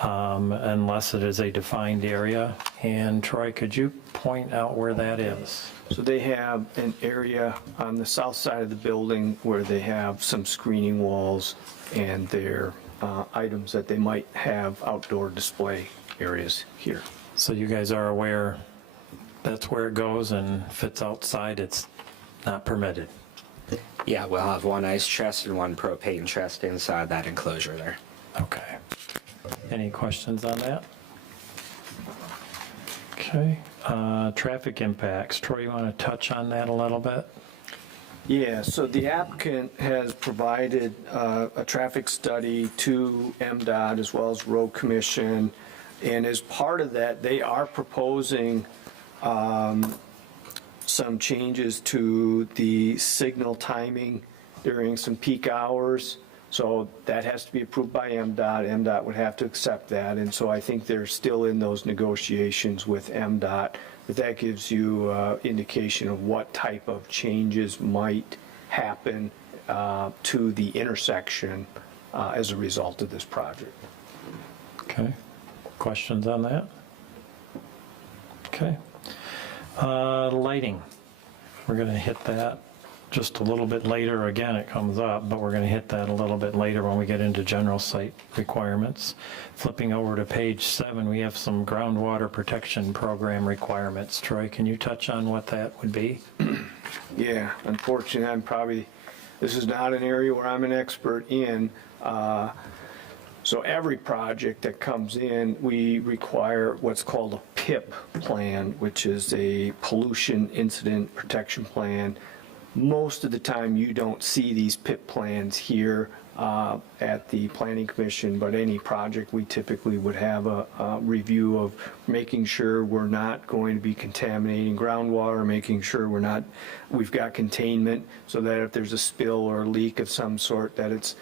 unless it is a defined area. And Troy, could you point out where that is? So they have an area on the south side of the building where they have some screening walls and their items that they might have outdoor display areas here. So you guys are aware that's where it goes, and if it's outside, it's not permitted. Yeah, we'll have one ice chest and one propane chest inside that enclosure there. Okay. Any questions on that? Okay. Traffic impacts. Troy, you want to touch on that a little bit? Yeah, so the applicant has provided a traffic study to MDOT as well as Road Commission, and as part of that, they are proposing some changes to the signal timing during some peak hours. So that has to be approved by MDOT. MDOT would have to accept that, and so I think they're still in those negotiations with MDOT. But that gives you indication of what type of changes might happen to the intersection as a result of this project. Okay. Questions on that? Okay. Lighting. We're going to hit that just a little bit later. Again, it comes up, but we're going to hit that a little bit later when we get into general site requirements. Flipping over to page 7, we have some groundwater protection program requirements. Troy, can you touch on what that would be? Yeah, unfortunately, this is not an area where I'm an expert in. So every project that comes in, we require what's called a PIP plan, which is a pollution incident protection plan. Most of the time, you don't see these PIP plans here at the Planning Commission, but any project, we typically would have a review of making sure we're not going to be contaminating groundwater, making sure we've got containment so that if there's a spill or a leak of some sort, that it's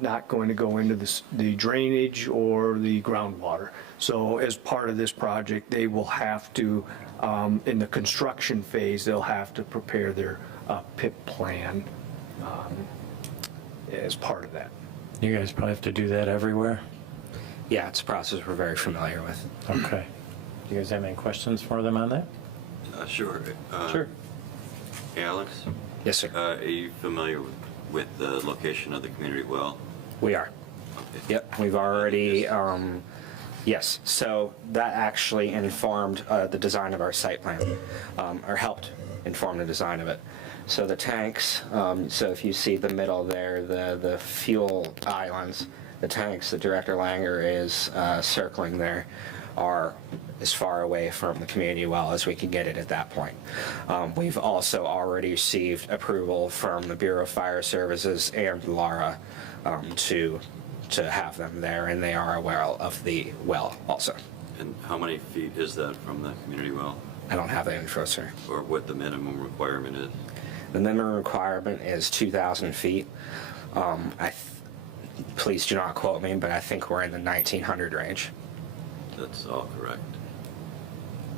not going to go into the drainage or the groundwater. So as part of this project, they will have to, in the construction phase, they'll have to prepare their PIP plan as part of that. You guys probably have to do that everywhere? Yeah, it's a process we're very familiar with. Okay. Do you guys have any questions for them on that? Sure. Sure. Alex, Yes, sir. are you familiar with the location of the community well? We are. Okay. Yep, we've already, yes, so that actually informed the design of our site plan, or helped inform the design of it. So the tanks, so if you see the middle there, the fuel islands, the tanks that Director Langer is circling there are as far away from the community well as we can get it at that point. We've also already received approval from the Bureau of Fire Services and LARA to have them there, and they are aware of the well also. And how many feet is that from the community well? I don't have that info, sir. Or what the minimum requirement is? The minimum requirement is 2,000 feet. Please do not quote me, but I think we're in the 1,900 range. That's all correct.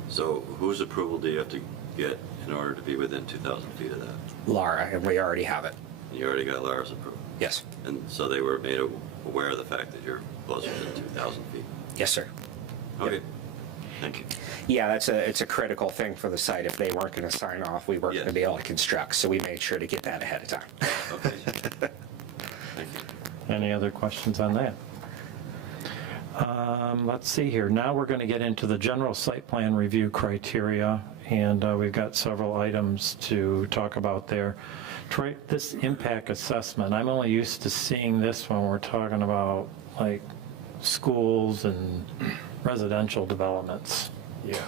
So whose approval do you have to get in order to be within 2,000 feet of that? Laura, and we already have it. You already got Laura's approval? Yes. And so they were made aware of the fact that you're closer than 2,000 feet? Yes, sir. Okay, thank you. Yeah, it's a critical thing for the site. If they weren't going to sign off, we weren't Yes. going to be able to construct, so we made sure to get that ahead of time. Okay. Thank you. Any other questions on that? Let's see here. Now we're going to get into the general site plan review criteria, and we've got several items to talk about there. Troy, this impact assessment, I'm only used to seeing this when we're talking about like schools and residential developments. Yeah.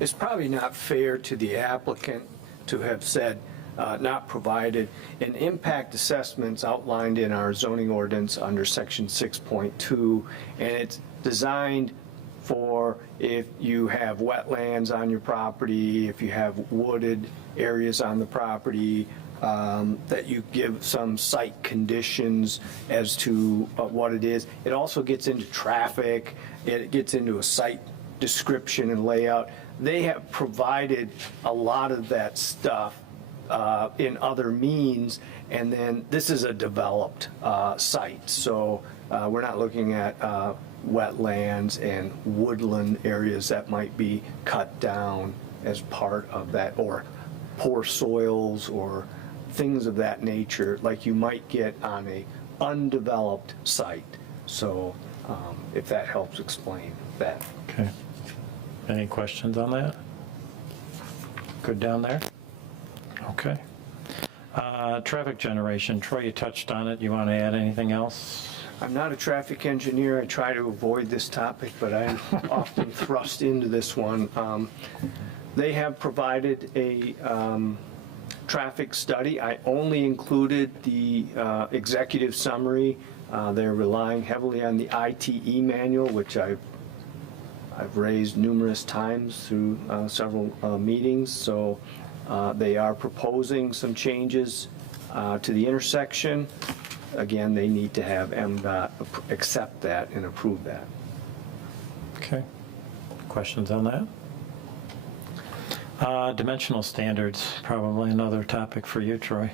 It's probably not fair to the applicant to have said, not provided. An impact assessment's outlined in our zoning ordinance under section 6.2, and it's designed for if you have wetlands on your property, if you have wooded areas on the property, that you give some site conditions as to what it is. It also gets into traffic, it gets into a site description and layout. They have provided a lot of that stuff in other means, and then this is a developed site. So we're not looking at wetlands and woodland areas that might be cut down as part of that, or poor soils or things of that nature like you might get on a undeveloped site. So if that helps explain that. Okay. Any questions on that? Good down there? Okay. Traffic generation, Troy, you touched on it. You want to add anything else? I'm not a traffic engineer. I try to avoid this topic, but I'm often thrust into this one. They have provided a traffic study. I only included the executive summary. They're relying heavily on the ITE manual, which I've raised numerous times through several meetings. So they are proposing some changes to the intersection. Again, they need to have MDOT accept that and approve that. Okay. Questions on that? Dimensional standards, probably another topic for you, Troy.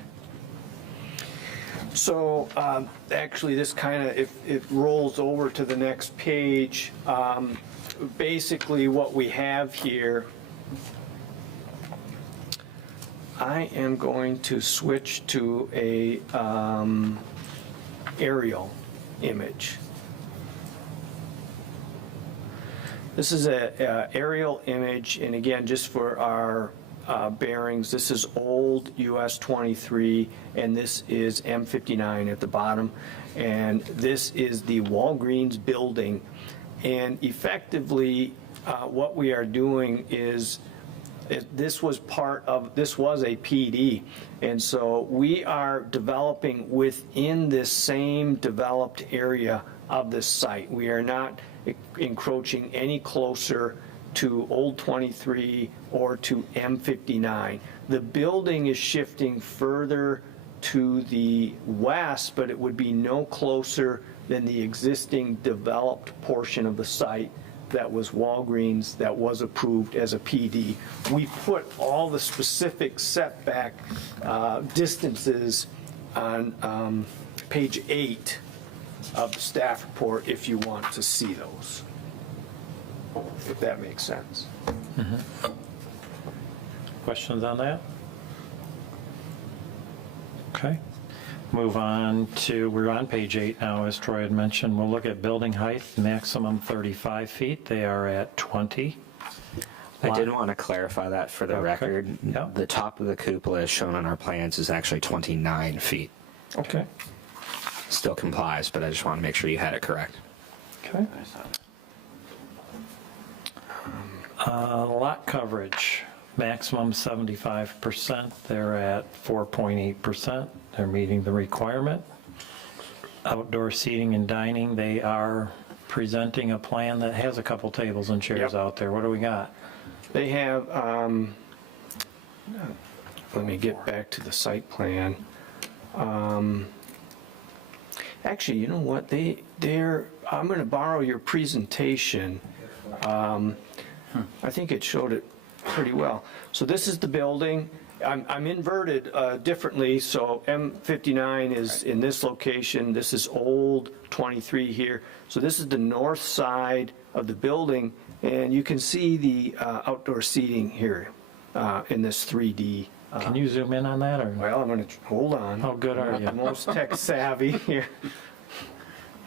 So actually, this kind of, if it rolls over to the next page, basically what we have here, I am going to switch to a aerial image. This is a aerial image, and again, just for our bearings, this is old US 23, and this is M59 at the bottom, and this is the Walgreens building. And effectively, what we are doing is, this was a PD, and so we are developing within this same developed area of this site. We are not encroaching any closer to Old 23 or to M59. The building is shifting further to the west, but it would be no closer than the existing developed portion of the site that was Walgreens, that was approved as a PD. We put all the specific setback distances on page 8 of the staff report if you want to see those, if that makes sense. Questions on that? Okay. Move on to, we're on page 8 now, as Troy had mentioned. We'll look at building height, maximum 35 feet. They are at 20. I did want to clarify that for the Okay. record. Yep. The top of the cupola as shown on our plans is actually 29 feet. Okay. Still complies, but I just want to make sure you had it correct. Okay. Lot coverage, maximum 75%. They're at 4.8%. They're meeting the requirement. Outdoor seating and dining, they are presenting a plan that has a couple tables and chairs Yep. out there. What do we got? They have, let me get back to the site plan. Actually, you know what, I'm going to borrow your presentation. I think it showed it pretty well. So this is the building. I'm inverted differently, so M59 is in this location. This is old 23 here. So this is the north side of the building, and you can see the outdoor seating here in this 3D. Can you zoom in on that, or? Well, I'm going to, hold on. How good are I'm you? not the most tech savvy here.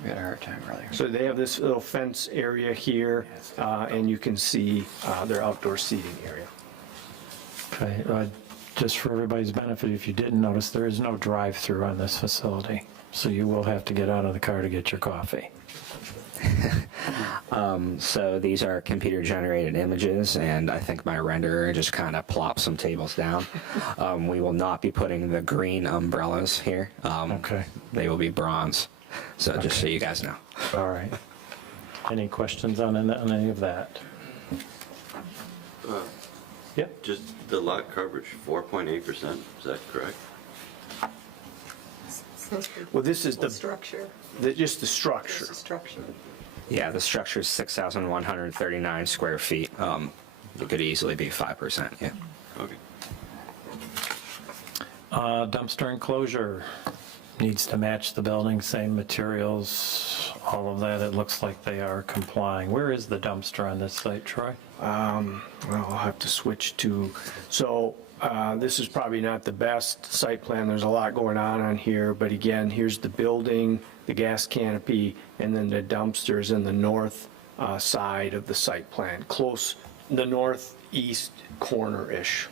We had a hard time earlier. So they have this little fence area here, and you can see their outdoor seating area. Okay, just for everybody's benefit, if you didn't notice, there is no drive-through on this facility, so you will have to get out of the car to get your coffee. So these are computer-generated images, and I think my renderer just kind of plops some tables down. We will not be putting the green umbrellas here. Okay. They will be bronze, so just so you guys know. All right. Any questions on any of that? Yep. Just the lot coverage, 4.8%, is that correct? Well, this is The structure, just the structure. just the structure. Yeah, the structure is 6,139 square feet. It could easily be 5%, yeah. Okay. Dumpster enclosure needs to match the building, same materials, all of that. It looks like they are complying. Where is the dumpster on this site, Troy? Well, I'll have to switch to, so this is probably not the best site plan. There's a lot going on here, but again, here's the building, the gas canopy, and then the dumpsters in the north side of the site plan, close, the northeast corner-ish.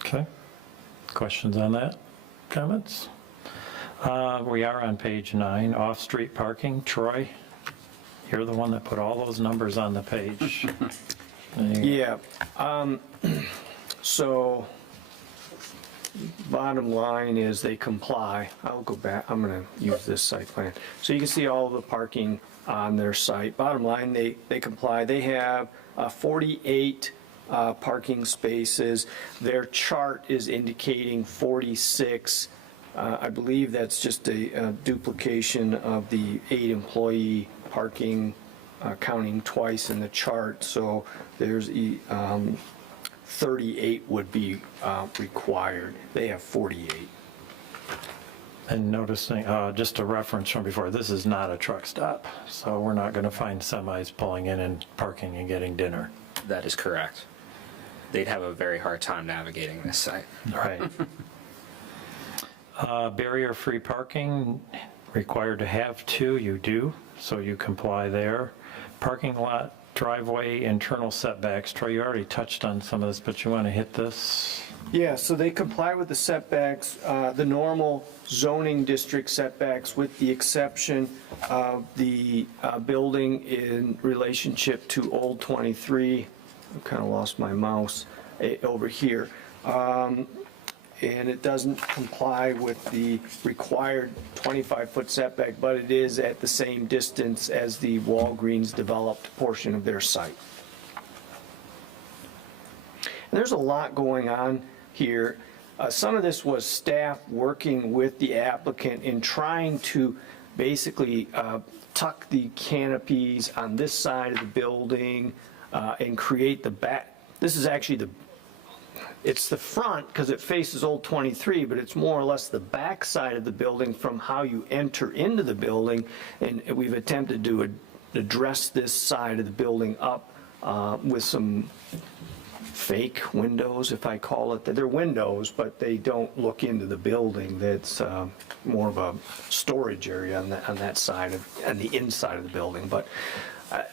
Okay. Questions on that? Comments? We are on page 9, off-street parking. Troy, you're the one that put all those numbers on the page. Yeah, so bottom line is they comply. I'll go back, I'm gonna use this site plan. So you can see all the parking on their site. Bottom line, they comply. They have 48 parking spaces. Their chart is indicating 46. I believe that's just a duplication of the 8 employee parking, counting twice in the chart. So there's 38 would be required. They have 48. And noticing, just a reference from before, this is not a truck stop, so we're not going to find semis pulling in and parking and getting dinner. That is correct. They'd have a very hard time navigating this site. Right. Barrier-free parking, required to have 2, you do, so you comply there. Parking lot, driveway, internal setbacks. Troy, you already touched on some of this, but you want to hit this? Yeah, so they comply with the setbacks, the normal zoning district setbacks, with the exception of the building in relationship to Old 23. I kind of lost my mouse over here. And it doesn't comply with the required 25-foot setback, but it is at the same distance as the Walgreens developed portion of their site. And there's a lot going on here. Some of this was staff working with the applicant in trying to basically tuck the canopies on this side of the building and create the back. This is actually it's the front because it faces Old 23, but it's more or less the back side of the building from how you enter into the building. And we've attempted to address this side of the building up with some fake windows, if I call it. They're windows, but they don't look into the building. That's more of a storage area on that side on the inside of the building. But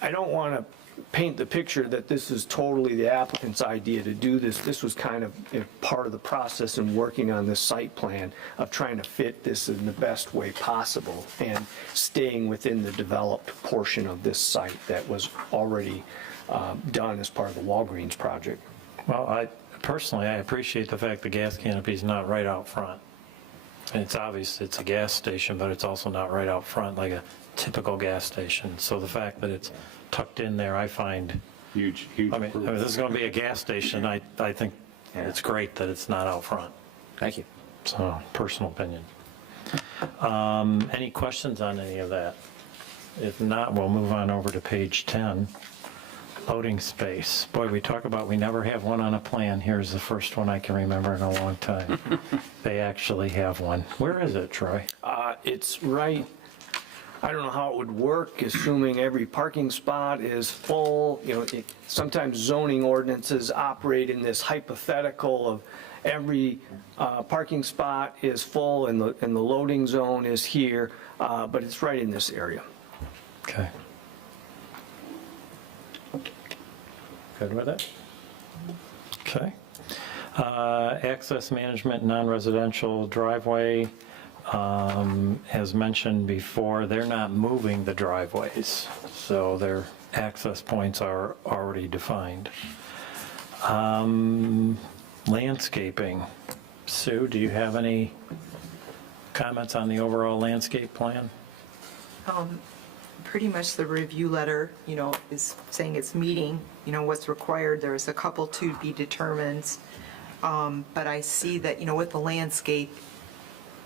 I don't want to paint the picture that this is totally the applicant's idea to do this. This was kind of part of the process in working on this site plan of trying to fit this in the best way possible and staying within the developed portion of this site that was already done as part of the Walgreens project. Well, personally, I appreciate the fact the gas canopy is not right out front. And it's obvious it's a gas station, but it's also not right out front like a typical gas station. So the fact that it's tucked in there, I find, Huge I mean, if this is going to be a gas station, I think it's great that it's not out front. Thank you. So, personal opinion. Any questions on any of that? If not, we'll move on over to page 10. Loading space. Boy, we talk about we never have one on a plan. Here's the first one I can remember in a long time. They actually have one. Where is it, Troy? It's right, I don't know how it would work, assuming every parking spot is full. You know, sometimes zoning ordinances operate in this hypothetical of every parking spot is full and the loading zone is here, but it's right in this area. Okay. Good with it? Okay. Access management, non-residential driveway, as mentioned before, they're not moving the driveways, so their access points are already defined. Landscaping. Sue, do you have any comments on the overall landscape plan? Pretty much the review letter, you know, is saying it's meeting, you know, what's required. There's a couple to be determined. But I see that, you know, with the landscape,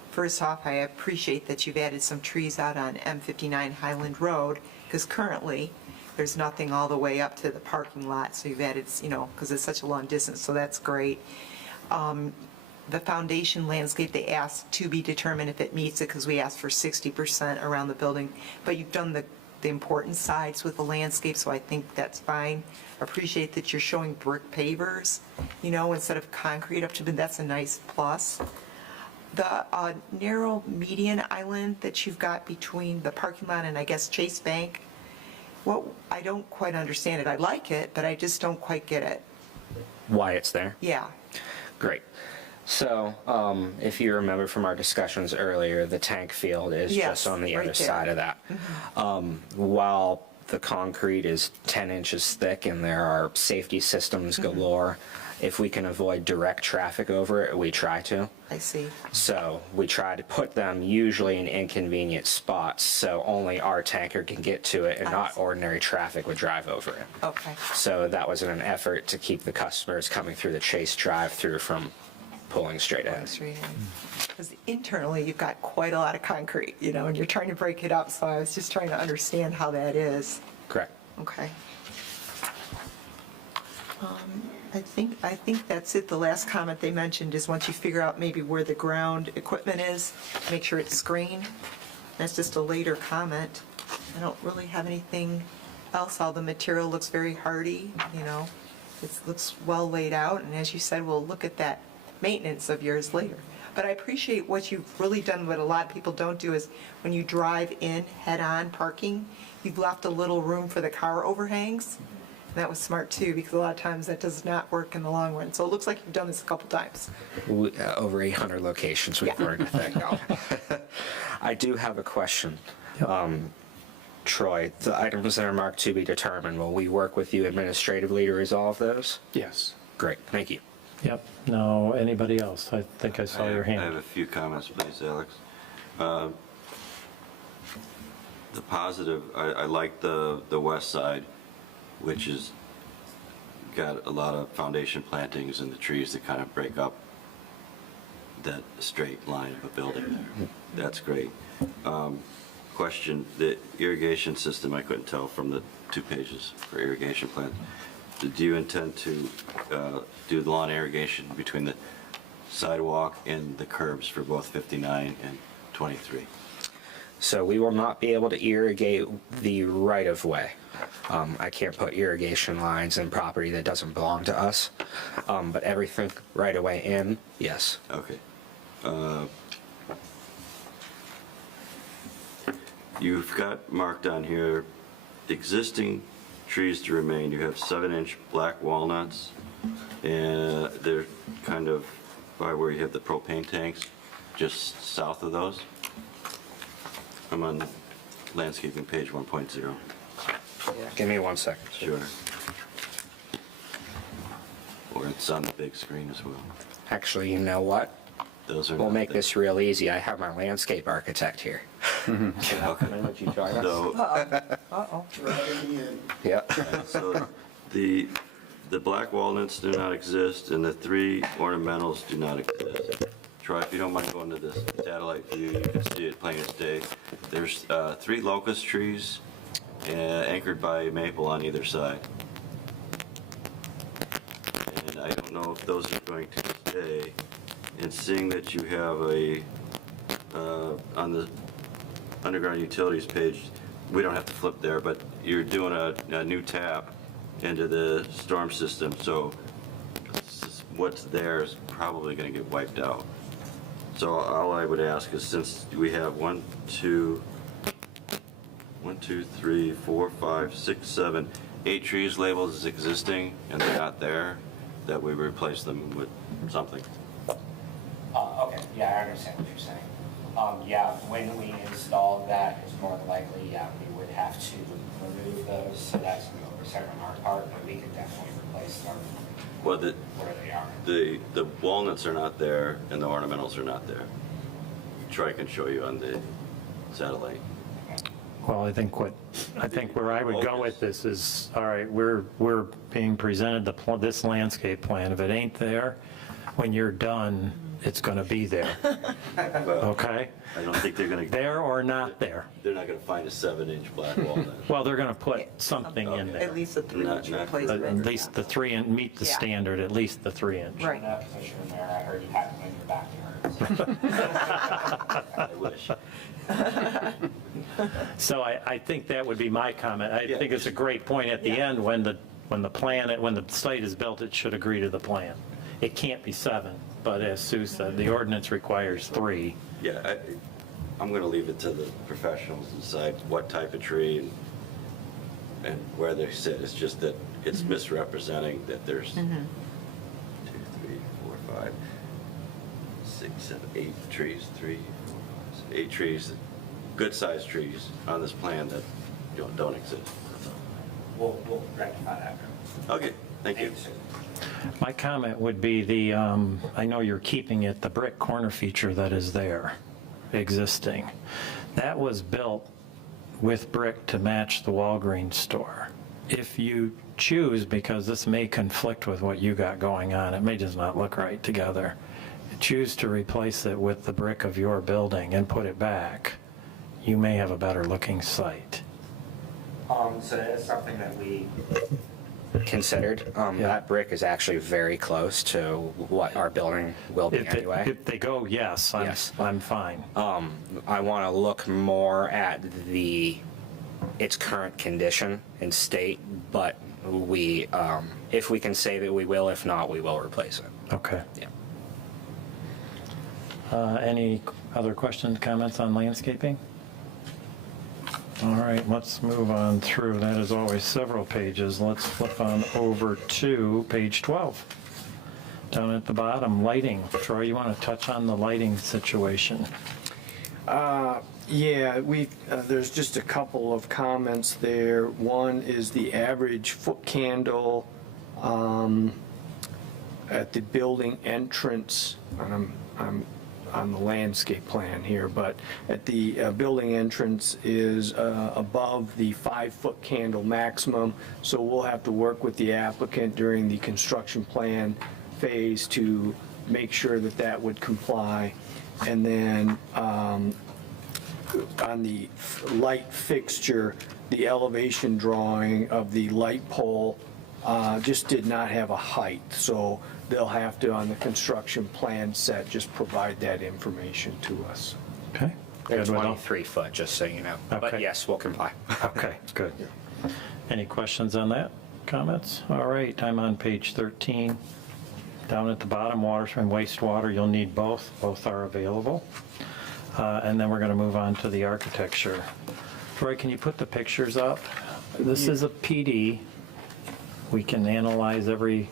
first off, I appreciate that you've added some trees out on M59 Highland Road, because currently there's nothing all the way up to the parking lot, so you've added, you know, because it's such a long distance, so that's great. The foundation landscape, they asked to be determined if it meets it, because we asked for 60% around the building, but you've done the important sides with the landscape, so I think that's fine. Appreciate that you're showing brick pavers, you know, instead of concrete up to, but that's a nice plus. The narrow median island that you've got between the parking lot and I guess Chase Bank, well, I don't quite understand it. I like it, but I just don't quite get it. Why it's there? Yeah. Great. So, if you remember from our discussions earlier, the tank field is Yes, just on the right other there. side of that. While the concrete is 10 inches thick and there are safety systems galore, if we can avoid direct traffic over it, we try to. I see. So we try to put them usually in inconvenient spots so only our tanker can get to it and I not see. ordinary traffic would drive over it. Okay. So that was in an effort to keep the customers coming through the Chase drive-through from pulling straight ahead. Because internally, you've got quite a lot of concrete, you know, and you're trying to break it up, so I was just trying to understand how that is. Correct. Okay. I think that's it. The last comment they mentioned is once you figure out maybe where the ground equipment is, make sure it's screened. That's just a later comment. I don't really have anything else. All the material looks very hardy, you know. It looks well laid out, and as you said, we'll look at that maintenance of yours later. But I appreciate what you've really done. What a lot of people don't do is when you drive in head-on parking, you've left a little room for the car overhangs. And that was smart too, because a lot of times that does not work in the long run. So it looks like you've done this a couple times. Over 800 locations we've Yeah. learned to think now. I do have a question. Troy, the items that are marked to be determined, will we work with you administratively to resolve those? Yes. Great, thank you. Yep. No, anybody else? I think I saw your I have hand. a few comments, please, Alex. The positive, I like the west side, which is got a lot of foundation plantings and the trees that kind of break up that straight line of a building there. That's great. Question, the irrigation system, I couldn't tell from the 2 pages for irrigation plan. Do you intend to do the lawn irrigation between the sidewalk and the curbs for both 59 and 23? So we will not be able to irrigate the right-of-way. I can't put irrigation lines in property that doesn't belong to us, but everything right away in, yes. Okay. You've got marked on here, existing trees to remain. You have 7-inch black walnuts, and they're kind of by where you have the propane tanks, just south of those. I'm on landscaping page 1.0. Give me 1 second. Sure. Or it's on the big screen as well. Actually, you know what? Those are We'll not make there. this real easy. I have my landscape architect here. Can I let you try that? So, Uh-oh. Yep. so the black walnuts do not exist, and the 3 ornamentals do not exist. Troy, if you don't mind going to this satellite view, you can see it plain as day. There's 3 locust trees anchored by maple on either side. I don't know if those are going to stay. And seeing that you have on the underground utilities page, we don't have to flip there, but you're doing a new tap into the storm system, so what's there is probably going to get wiped out. So all I would ask is, since we have 1, 2, 3, 4, 5, 6, 7, 8 trees labeled as existing, and they're not there, that we replace them with something. Okay, yeah, I understand what you're saying. Yeah, when we installed that, it's more than likely, yeah, we would have to remove those, so that's an oversight on our part, but we can definitely replace them Well, where they are. the walnuts are not there, and the ornamentals are not there. Troy can show you on the satellite. Well, I think where I would go with this is, all right, we're being presented this landscape plan. If it ain't there, when you're done, it's going to be there. Okay? I don't think they're going to. There or not there. They're not going to find a 7-inch black walnut. Well, they're going to put something in there. At least a 3-inch Not- replacement. At least the 3-inch, meet the Yeah. standard, at least the 3-inch. Right. In that position there, I heard you had to move your backyard. I wish. So I think that would be my comment. I Yeah. think it's a great point at the end, when the site is built, it should agree to the plan. It can't be 7, but as Sue said, the ordinance requires 3. Yeah, I'm going to leave it to the professionals to decide what type of tree and where they sit. It's just that it's misrepresenting that there's 2, 3, 4, 5, 6, 7, 8 trees, 3, 4, 5, 8 trees, good-sized trees on this plan that don't exist. We'll rectify that. Okay, thank you. Sir. My comment would be I know you're keeping it, the brick corner feature that is there, existing. That was built with brick to match the Walgreens store. If you choose, because this may conflict with what you got going on, it may just not look right together, choose to replace it with the brick of your building and put it back, you may have a better looking site. So that is something that we considered. Yeah. That brick is actually very close to what our building will be anyway. If they go, yes, Yes. I'm fine. I want to look more at its current condition and state, but if we can save it, we will. If not, we will replace it. Okay. Yeah. Any other questions, comments on landscaping? All right, let's move on through. That is always several pages. Let's flip on over to page 12. Down at the bottom, lighting. Troy, you want to touch on the lighting situation? Yeah, there's just a couple of comments there. One is the average foot candle at the building entrance, and I'm on the landscape plan here, but at the building entrance is above the 5-foot candle maximum, so we'll have to work with the applicant during the construction plan phase to make sure that that would comply. And then on the light fixture, the elevation drawing of the light pole just did not have a height, so they'll have to, on the construction plan set, just provide that information to us. Okay. They're Good with all- 23 foot, just so you know. But Okay. yes, we'll comply. Okay, good. Any questions on that? Comments? All right, I'm on page 13. Down at the bottom, water and wastewater, you'll need both. Both are available. And then we're going to move on to the architecture. Troy, can you put the pictures up? This is a PD. We can analyze every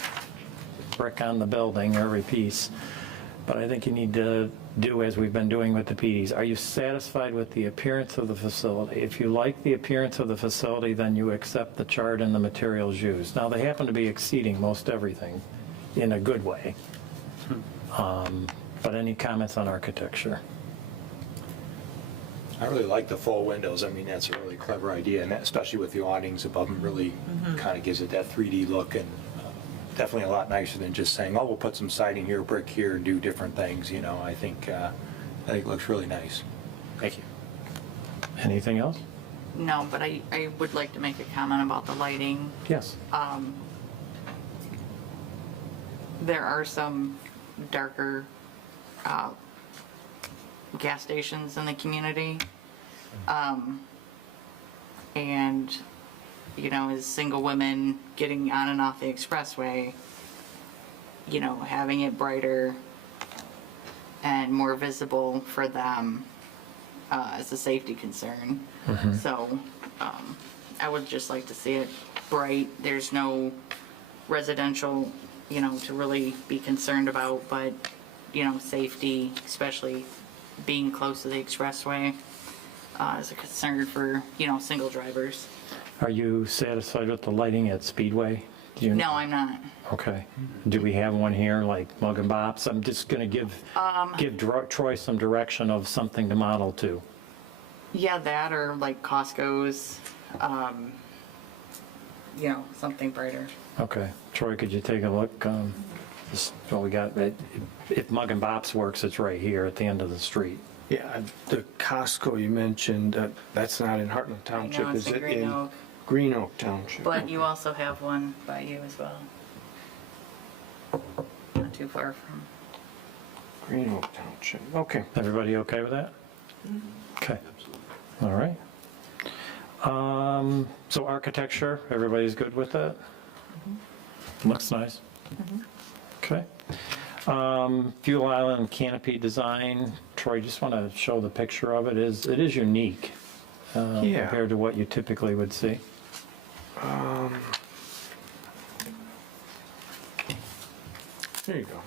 brick on the building, every piece. But I think you need to do as we've been doing with the PDs. Are you satisfied with the appearance of the facility? If you like the appearance of the facility, then you accept the chart and the materials used. Now, they happen to be exceeding most everything in a good way. But any comments on architecture? I really like the full windows. I mean, that's a really clever idea, and especially with the awnings above them, really kind of gives it that 3D look, and definitely a lot nicer than just saying, oh, we'll put some siding here, brick here, and do different things, you know. I think it looks really nice. Thank you. Anything else? No, but I would like to make a comment about the lighting. Yes. there are some darker gas stations in the community. And, you know, as single women getting on and off the expressway, you know, having it brighter and more visible for them is a safety concern. So I would just like to see it bright. There's no residential, you know, to really be concerned about, but, you know, safety, especially being close to the expressway, is a concern for, you know, single drivers. Are you satisfied with the lighting at Speedway? Do you- No, I'm not. Okay. Do we have one here, like Mug and Bops? I'm just going to give Troy some direction of something to model to. Yeah, that or like Costco's, you know, something brighter. Okay. Troy, could you take a look? Just what we got. If Mug and Bops works, it's right here at the end of the street. Yeah, the Costco you mentioned, that's not in Heartland Township, it's is in it? Green Oak. Green Oak Township. But you also have one by you as well. Not too far from. Green Oak Township, okay. Everybody okay with that? Okay. All right. So architecture, everybody's good with that? Looks nice. Okay. Fuel island canopy design. Troy, just want to show the picture of it. It is unique Yeah. compared to what you typically would see. There you go.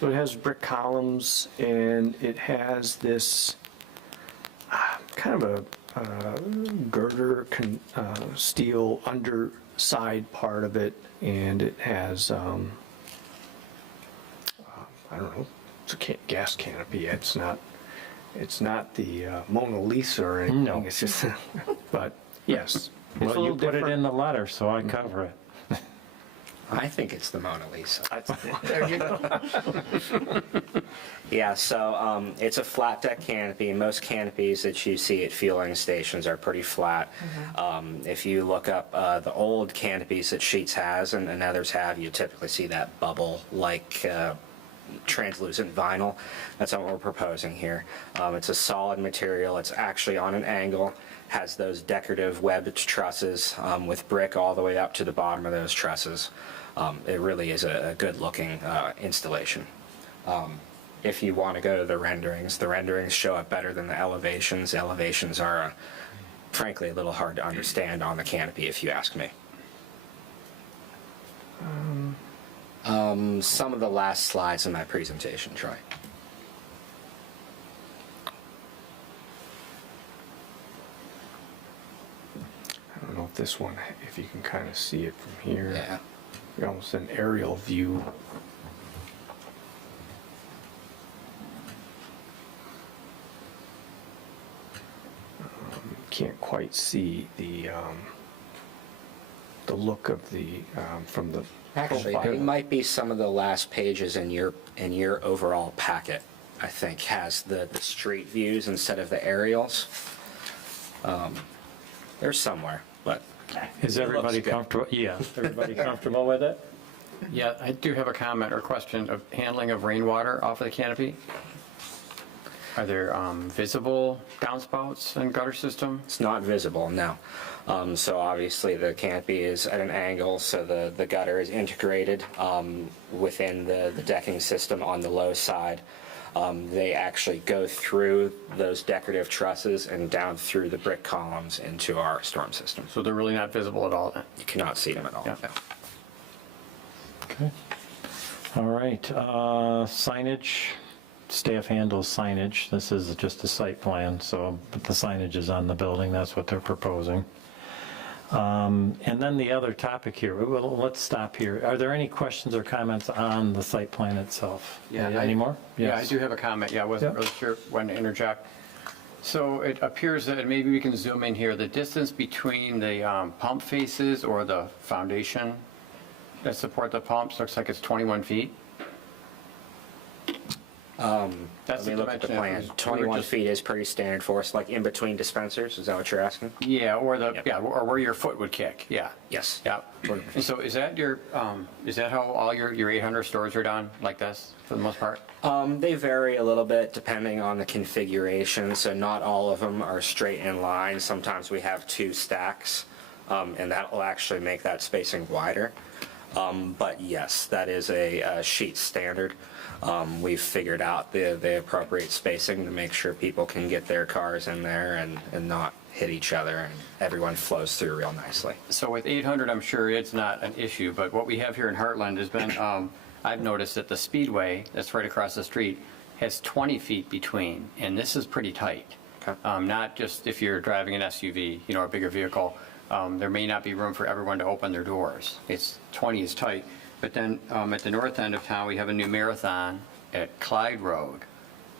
So it has brick columns and it has this kind of a girder steel underside part of it, and it has, I don't know, it's a gas canopy. It's not the Mona Lisa or anything. No. It's just, but yes. It's a Well, you little put it different. in the letter, so I cover it. I think it's the Mona Lisa. There you go. Yeah, so it's a flat deck canopy. Most canopies that you see at fueling stations are pretty flat. If you look up the old canopies that Sheetz has and others have, you typically see that bubble-like translucent vinyl. That's what we're proposing here. It's a solid material. It's actually on an angle, has those decorative webbed trusses with brick all the way up to the bottom of those trusses. It really is a good-looking installation. If you want to go to the renderings show up better than the elevations. The elevations are, frankly, a little hard to understand on the canopy, if you ask me. Some of the last slides in my presentation, Troy. I don't know if this one, if you can kind of see it from here. Yeah. Almost an aerial view. Can't quite see the look of the, from the Actually, profile. it might be some of the last pages in your overall packet, I think, has the street views instead of the aerials. They're somewhere, but Is everybody good. comfortable? Yeah, everybody comfortable with it? Yeah, I do have a comment or question of handling of rainwater off of the canopy. Are there visible downspouts and gutter system? it's not visible, no. So obviously the canopy is at an angle, so the gutter is integrated within the decking system on the low side. They actually go through those decorative trusses and down through the brick columns into our storm system. So they're really not visible at all then? You cannot see them at all. Yeah. no. Okay. All right, signage, staff handles signage. This is just a site plan, so but the signage is on the building, that's what they're proposing. And then the other topic here, well, let's stop here. Are there any questions or comments on the site plan itself? Any more? Yeah, I Yes. do have a comment. Yeah, I wasn't Yep. really sure when to interject. So it appears that, and maybe we can zoom in here, the distance between the pump faces or the foundation that support the pumps looks like it's 21 feet. That's Let me look at the plan. dimension. 21 feet is pretty standard for us, like in between dispensers, is that what you're asking? Yeah, or Yep. or where your foot would kick, yeah. Yes. Yeah. And so is that is that how all your 800 stores are done, like this, for the most part? They vary a little bit depending on the configuration, so not all of them are straight in line. Sometimes we have 2 stacks, and that will actually make that spacing wider. But yes, that is a Sheetz standard. We've figured out the appropriate spacing to make sure people can get their cars in there and not hit each other, and everyone flows through real nicely. So with 800, I'm sure it's not an issue, but what we have here in Heartland has been, I've noticed that the Speedway that's right across the street has 20 feet between, and this is pretty tight. Okay. Not just if you're driving an SUV, a bigger vehicle, there may not be room for everyone to open their doors. 20 is tight. But then at the north end of town, we have a new marathon at Clyde Road.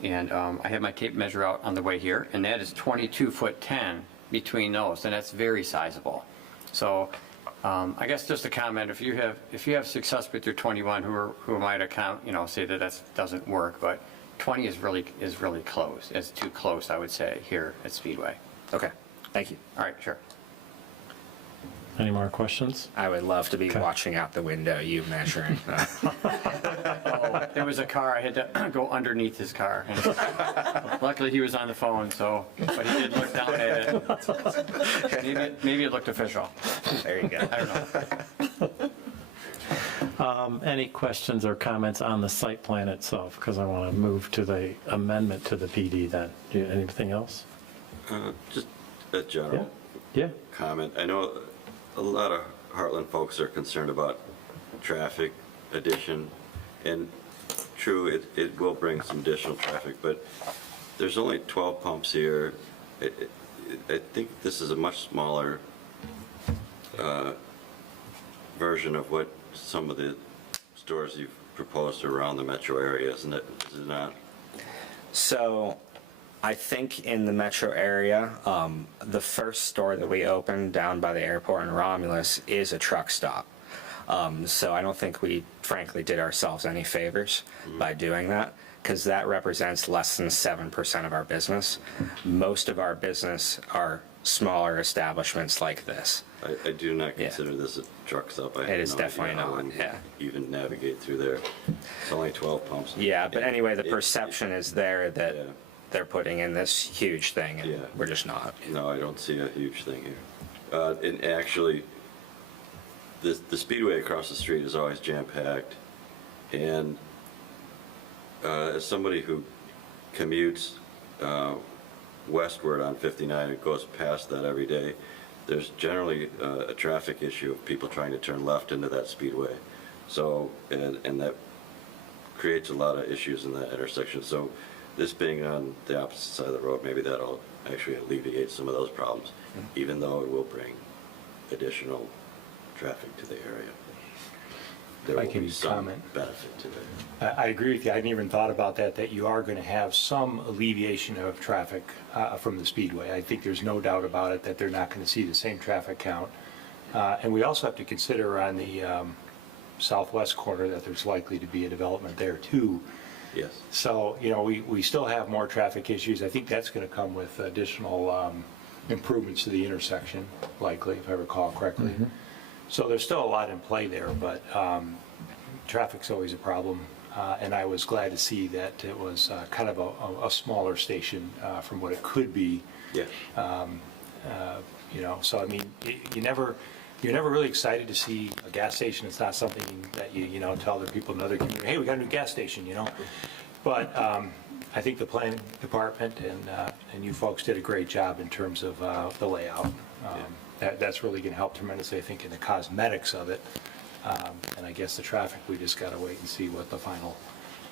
And I have my tape measure out on the way here, and that is 22 foot 10 between those, and that's very sizable. So I guess just a comment, if you have success with your 21, who am I to say that doesn't work, but 20 is really close. It's too close, I would say, here at Speedway. Okay, thank you. All right, sure. Any more questions? I would love to be Okay. watching out the window, you measuring. Oh, there was a car, I had to go underneath his car. And luckily, he was on the phone, but he did look down at it. Maybe it looked official. There you go. I don't know. Any questions or comments on the site plan itself? Because I want to move to the amendment to the PD then. Anything else? Just a general Yeah? comment. I know a lot of Heartland folks are concerned about traffic addition, and true, it will bring some additional traffic, but there's only 12 pumps here. I think this is a much smaller version of what some of the stores you've proposed around the metro area, isn't it? Is it not? So I think in the metro area, the first store that we opened down by the airport in Romulus is a truck stop. So I don't think we frankly did ourselves any favors by doing that, because that represents less than 7% of our business. Most of our business are smaller establishments like this. I do not Yeah. consider this a truck stop. I It have is no definitely idea how not, one would yeah. even navigate through there. It's only 12 pumps. Yeah, but anyway, the It- perception is there that Yeah. they're putting in this huge thing, and Yeah. we're just not. No, I don't see a huge thing here. And actually, the speedway across the street is always jam-packed. And as somebody who commutes westward on 59 and goes past that every day, there's generally a traffic issue of people trying to turn left into that speedway. So, and that creates a lot of issues in that intersection. So this being on the opposite side of the road, maybe that'll actually alleviate some of those problems, even though it will bring additional traffic to the area. There I will can be some comment. benefit to it. I agree with you. I hadn't even thought about that you are going to have some alleviation of traffic from the Speedway. I think there's no doubt about it that they're not going to see the same traffic count. And we also have to consider on the southwest corner that there's likely to be a development there too. Yes. So, we still have more traffic issues. I think that's going to come with additional improvements to the intersection, likely, if I recall correctly. So there's still a lot in play there, but traffic's always a problem. And I was glad to see that it was kind of a smaller station from what it could be. Yeah. So I mean, you're never really excited to see a gas station. It's not something that you tell other people in other communities, hey, we got a new gas station, But I think the planning department and you folks did a great job in terms of the layout. That's really going to help tremendously, I think, in the cosmetics of it. And I guess the traffic, we just got to wait and see what the final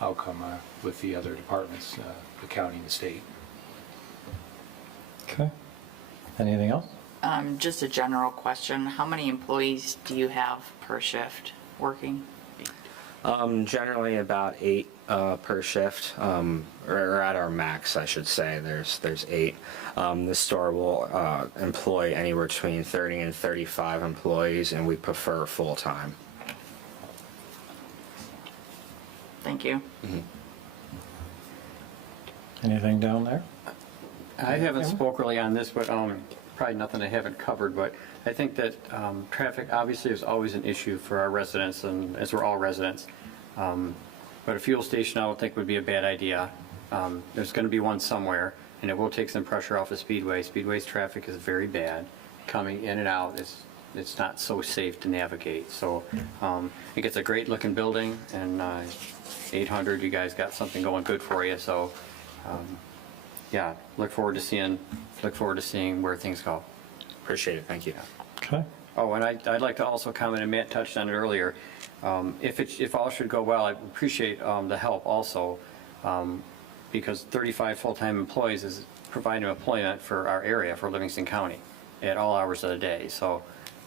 outcome with the other departments, the county and the state. Okay. Anything else? Just a general question. How many employees do you have per shift working? Generally about 8 per shift, or at our max, I should say. There's 8. The store will employ anywhere between 30 and 35 employees, and we prefer full-time. Thank you. Anything down there? I haven't spoke really on this, but probably nothing I haven't covered, but I think that traffic obviously is always an issue for our residents, and as we're all residents. But a fuel station I don't think would be a bad idea. There's going to be one somewhere, and it will take some pressure off the Speedway. Speedway's traffic is very bad. Coming in and out, it's not so safe to navigate. So it gets a great looking building, and 800, you guys got something going good for you. So yeah, look forward to seeing where things go. Appreciate it, thank you. Okay. Oh, and I'd like to also comment, and Matt touched on it earlier, if all should go well, I appreciate the help also, because 35 full-time employees is providing employment for our area, for Livingston County, at all hours of the day. So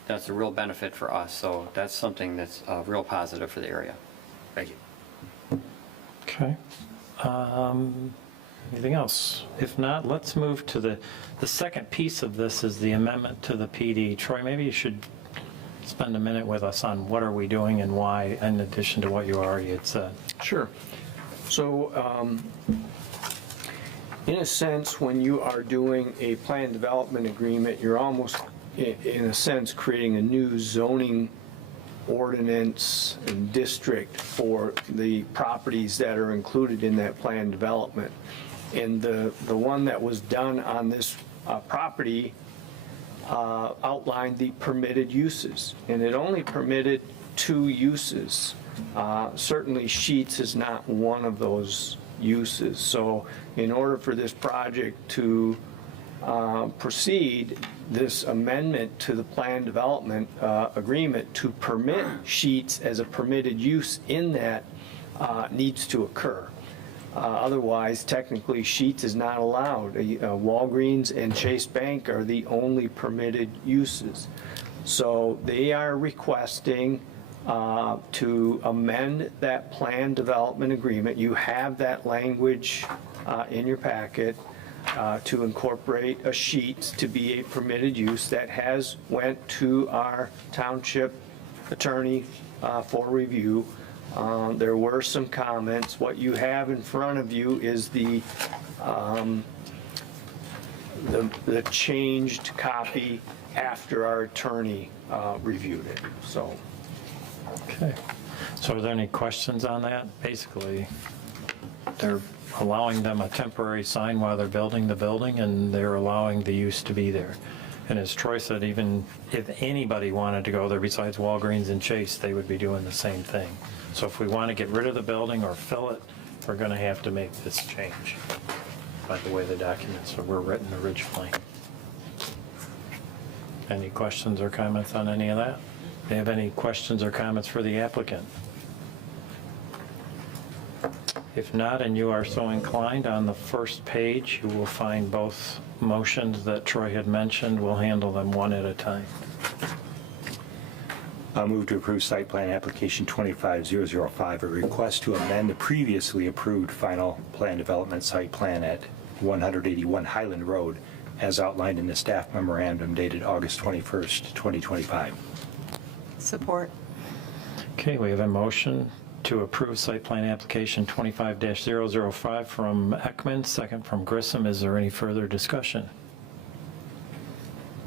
that's a real benefit for us. So that's something that's real positive for the area. Thank you. Okay. Anything else? If not, let's move to the second piece of this is the amendment to the PD. Troy, maybe you should spend a minute with us on what are we doing and why, in addition to what you already had said. Sure. So, in a sense, when you are doing a plan development agreement, you're almost, in a sense, creating a new zoning ordinance and district for the properties that are included in that plan development. And the one that was done on this property outlined the permitted uses, and it only permitted 2 uses. Certainly Sheetz is not one of those uses. So in order for this project to proceed, this amendment to the plan development agreement to permit Sheetz as a permitted use in that needs to occur. Otherwise, technically, Sheetz is not allowed. Walgreens and Chase Bank are the only permitted uses. So they are requesting to amend that plan development agreement. You have that language in your packet to incorporate a Sheetz to be a permitted use that has went to our township attorney for review. There were some comments. What you have in front of you is the changed copy after our attorney reviewed it. So. Okay. So are there any questions on that? Basically, they're allowing them a temporary sign while they're building the building, and they're allowing the use to be there. And as Troy said, even if anybody wanted to go there besides Walgreens and Chase, they would be doing the same thing. So if we want to get rid of the building or fill it, we're going to have to make this change by the way the documents were written originally. Any questions or comments on any of that? Do you have any questions or comments for the applicant? If not, and you are so inclined, on the first page, you will find both motions that Troy had mentioned. We'll handle them one at a time. I'll move to approve site plan application 25005, a request to amend the previously approved final plan development site plan at 181 Highland Road, as outlined in the staff memorandum dated August 21st, 2025. Support. Okay, we have a motion to approve site plan application 25-005 from Ekman, second from Grissom. Is there any further discussion?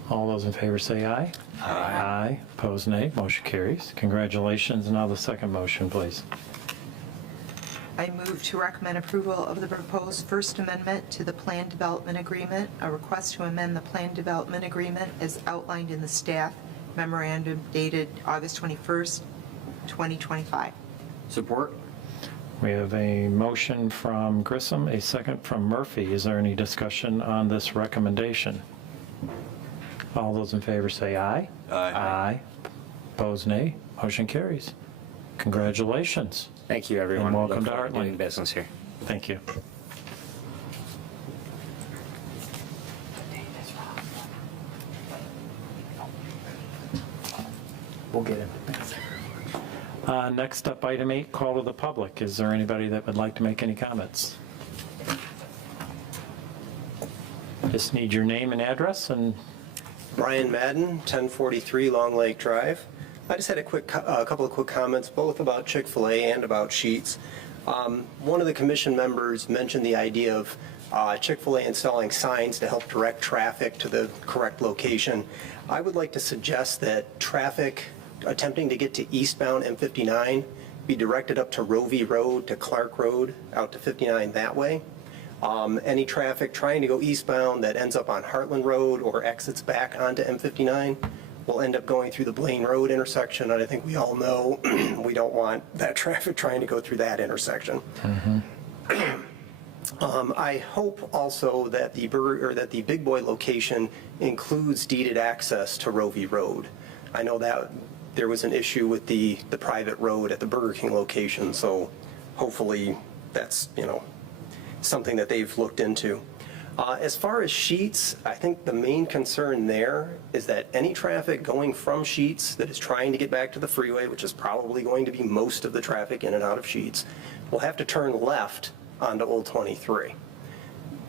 All those in favor say aye. Aye. Aye. Opposed, nay. Motion carries. Congratulations. Now the second motion, please. I move to recommend approval of the proposed First Amendment to the Plan Development Agreement, a request to amend the Plan Development Agreement as outlined in the staff memorandum dated August 21st, 2025. Support? We have a motion from Grissom, a second from Murphy. Is there any discussion on this recommendation? All those in favor say aye. Aye. Aye. Opposed, nay. Motion carries. Congratulations. Thank you, everyone. And welcome Look to forward Heartland. doing business here. Thank you. We'll get him. Next up, item 8, call to the public. Is there anybody that would like to make any comments? Just need your name and address and Brian Madden, 1043 Long Lake Drive. I just had a couple of quick comments, both about Chick-fil-A and about Sheetz. One of the commission members mentioned the idea of Chick-fil-A installing signs to help direct traffic to the correct location. I would like to suggest that traffic attempting to get to eastbound M59 be directed up to Rovey Road, to Clark Road, out to 59 that way. Any traffic trying to go eastbound that ends up on Heartland Road or exits back onto M59 will end up going through the Blaine Road intersection, and I think we all know we don't want that traffic trying to go through that intersection. I hope also that the Big Boy location includes deeded access to Rovey Road. I know that there was an issue with the private road at the Burger King location, so hopefully that's, something that they've looked into. As far as Sheetz, I think the main concern there is that any traffic going from Sheetz that is trying to get back to the freeway, which is probably going to be most of the traffic in and out of Sheetz, will have to turn left onto Old 23.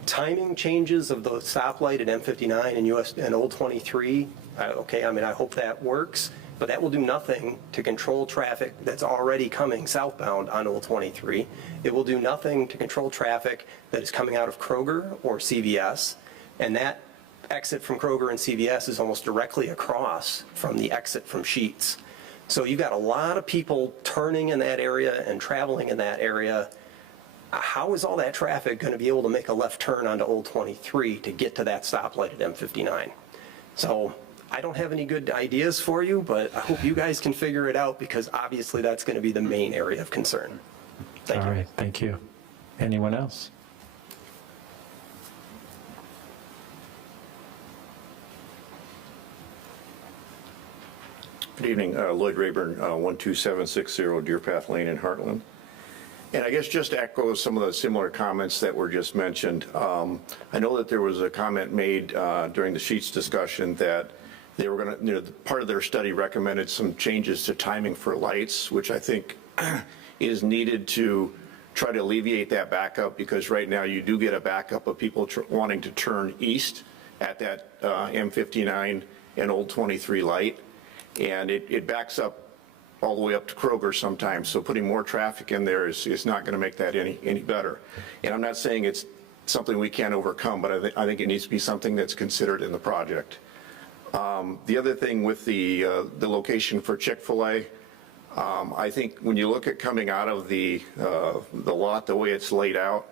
Timing changes of the stoplight at M59 and Old 23, I hope that works, but that will do nothing to control traffic that's already coming southbound on Old 23. It will do nothing to control traffic that is coming out of Kroger or CVS, and that exit from Kroger and CVS is almost directly across from the exit from Sheetz. So you've got a lot of people turning in that area and traveling in that area. How is all that traffic going to be able to make a left turn onto Old 23 to get to that stoplight at M59? So I don't have any good ideas for you, but I hope you guys can figure it out, because obviously that's going to be the main area of concern. Thank you. All right, thank you. Anyone else? Good evening, Lloyd Rayburn, 12760 Deer Path Lane in Heartland. And I guess just to echo some of the similar comments that were just mentioned, I know that there was a comment made during the Sheetz discussion that they were going to, part of their study recommended some changes to timing for lights, which I think is needed to try to alleviate that backup, because right now you do get a backup of people wanting to turn east at that M59 and Old 23 light, and it backs up all the way up to Kroger sometimes, so putting more traffic in there is not going to make that any better. And I'm not saying it's something we can't overcome, but I think it needs to be something that's considered in the project. The other thing with the location for Chick-fil-A, I think when you look at coming out of the lot, the way it's laid out,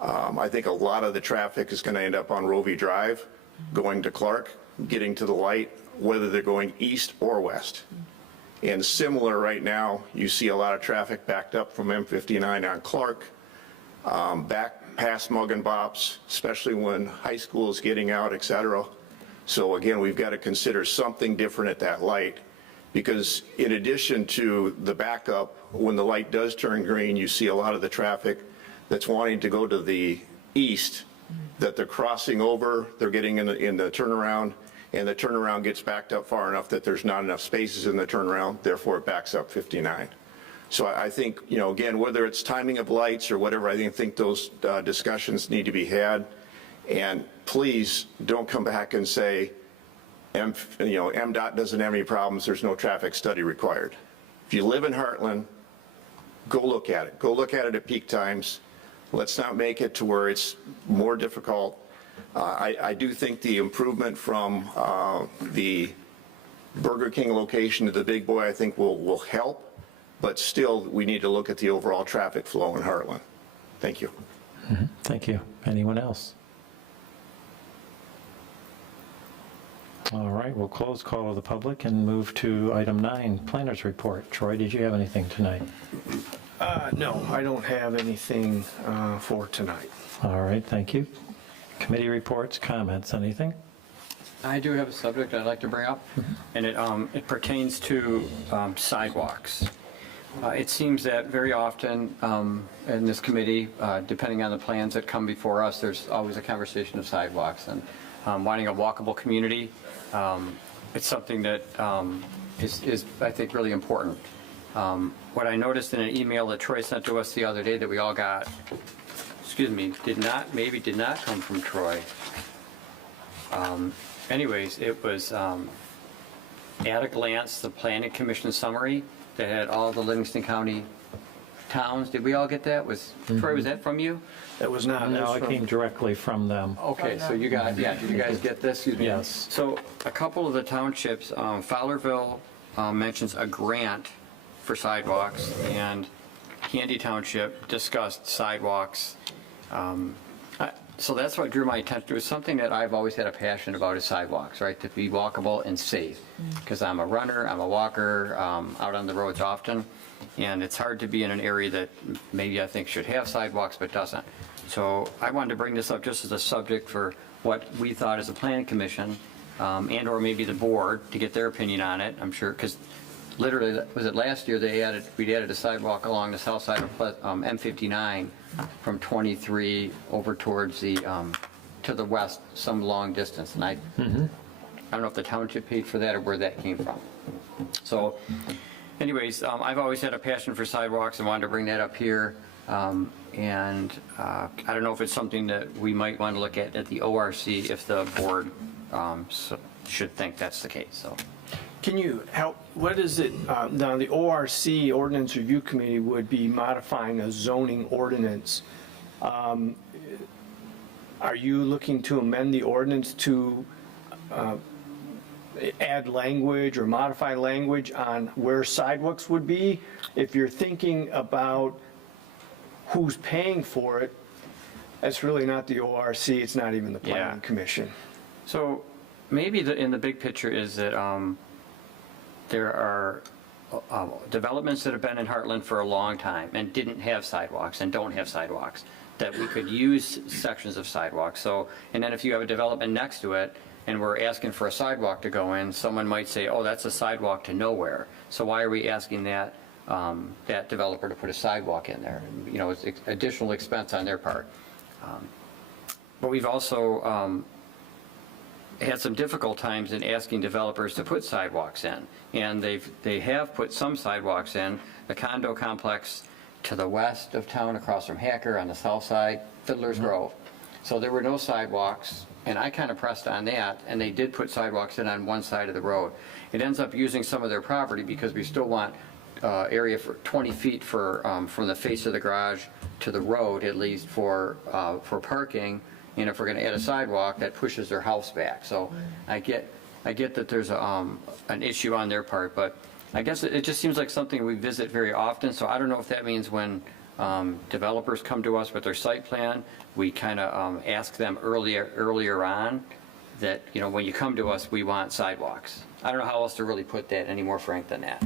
I think a lot of the traffic is going to end up on Rovey Drive, going to Clark, getting to the light, whether they're going east or west. And similar right now, you see a lot of traffic backed up from M59 on Clark, back past Mug and Bops, especially when high school is getting out, et cetera. So again, we've got to consider something different at that light, because in addition to the backup, when the light does turn green, you see a lot of the traffic that's wanting to go to the east, that they're crossing over, they're getting in the turnaround, and the turnaround gets backed up far enough that there's not enough spaces in the turnaround, therefore it backs up 59. So I think, again, whether it's timing of lights or whatever, I think those discussions need to be had. And please don't come back and say, MDOT doesn't have any problems, there's no traffic study required. If you live in Heartland, go look at it. Go look at it at peak times. Let's not make it to where it's more difficult. I do think the improvement from the Burger King location to the Big Boy, I think will help, but still we need to look at the overall traffic flow in Heartland. Thank you. Mm-hmm. Thank you. Anyone else? All right, we'll close call of the public and move to item 9, planners report. Troy, did you have anything tonight? No, I don't have anything for tonight. All right, thank you. Committee reports, comments, anything? I do have a subject I'd like to bring up, and it pertains to sidewalks. It seems that very often in this committee, depending on the plans that come before us, there's always a conversation of sidewalks and wanting a walkable community. It's something that is, I think, really important. What I noticed in an email that Troy sent to us the other day that we all got, did not come from Troy. Anyways, it was at a glance the Planning Commission summary that had all the Livingston County towns. Did we all get that? Troy, was that from you? That was not. No, that's it from- came directly from them. Okay, so you got, yeah, did you guys get this? Excuse me. Yes. So a couple of the townships, Fowlerville mentions a grant for sidewalks, and Candy Township discussed sidewalks. So that's what drew my attention. It was something that I've always had a passion about is sidewalks, right? To be walkable and safe. Because I'm a runner, I'm a walker, out on the roads often. And it's hard to be in an area that maybe I think should have sidewalks but doesn't. So I wanted to bring this up just as a subject for what we thought as a planning commission, and or maybe the board, to get their opinion on it. I'm sure, because literally, was it last year we'd added a sidewalk along the south side of M59 from 23 over towards the, to the west, some long distance. And I don't know if the township paid for that or where that came from. So anyways, I've always had a passion for sidewalks and wanted to bring that up here. And I don't know if it's something that we might want to look at the ORC if the board should think that's the case, so. Can you help, what is it, now the ORC, Ordinance Review Committee, would be modifying a zoning ordinance. Are you looking to amend the ordinance to add language or modify language on where sidewalks would be? If you're thinking about who's paying for it, that's really not the ORC, it's not even the Yeah. Planning Commission. So maybe in the big picture is that there are developments that have been in Heartland for a long time and didn't have sidewalks and don't have sidewalks, that we could use sections of sidewalks. So, and then if you have a development next to it and we're asking for a sidewalk to go in, someone might say, oh, that's a sidewalk to nowhere. So why are we asking that developer to put a sidewalk in there? You know, it's additional expense on their part. But we've also had some difficult times in asking developers to put sidewalks in. And they have put some sidewalks in. The condo complex to the west of town across from Hacker on the south side, Fiddler's Grove. So there were no sidewalks, and I kind of pressed on that, and they did put sidewalks in on one side of the road. It ends up using some of their property because we still want area for 20 feet for from the face of the garage to the road, at least for parking. And if we're going to add a sidewalk, that pushes their house back. So I get that there's an issue on their part, but I guess it just seems like something we visit very often. So I don't know if that means when developers come to us with their site plan, we kind of ask them earlier on that, you know, when you come to us, we want sidewalks. I don't know how else to really put that any more frank than that.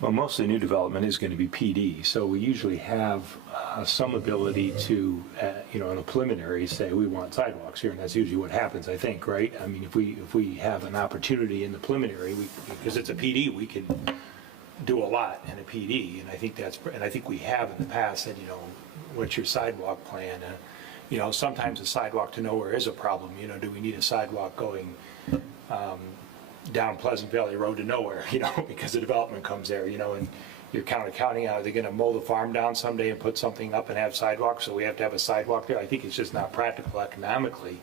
Well, most of the new development is going to be PD, so we usually have some ability to, you know, in a preliminary, say we want sidewalks here, and that's usually what happens, I think, right? I mean, if we have an opportunity in the preliminary, because it's a PD, we can do a lot in a PD, and I think we have in the past said, you know, what's your sidewalk plan? You know, sometimes a sidewalk to nowhere is a problem. You know, do we need a sidewalk going down Pleasant Valley Road to nowhere, you know, because the development counts there, you know, and you're kind of counting out, are they going to mow the farm down someday and put something up and have sidewalks, so we have to have a sidewalk there? I think it's just not practical economically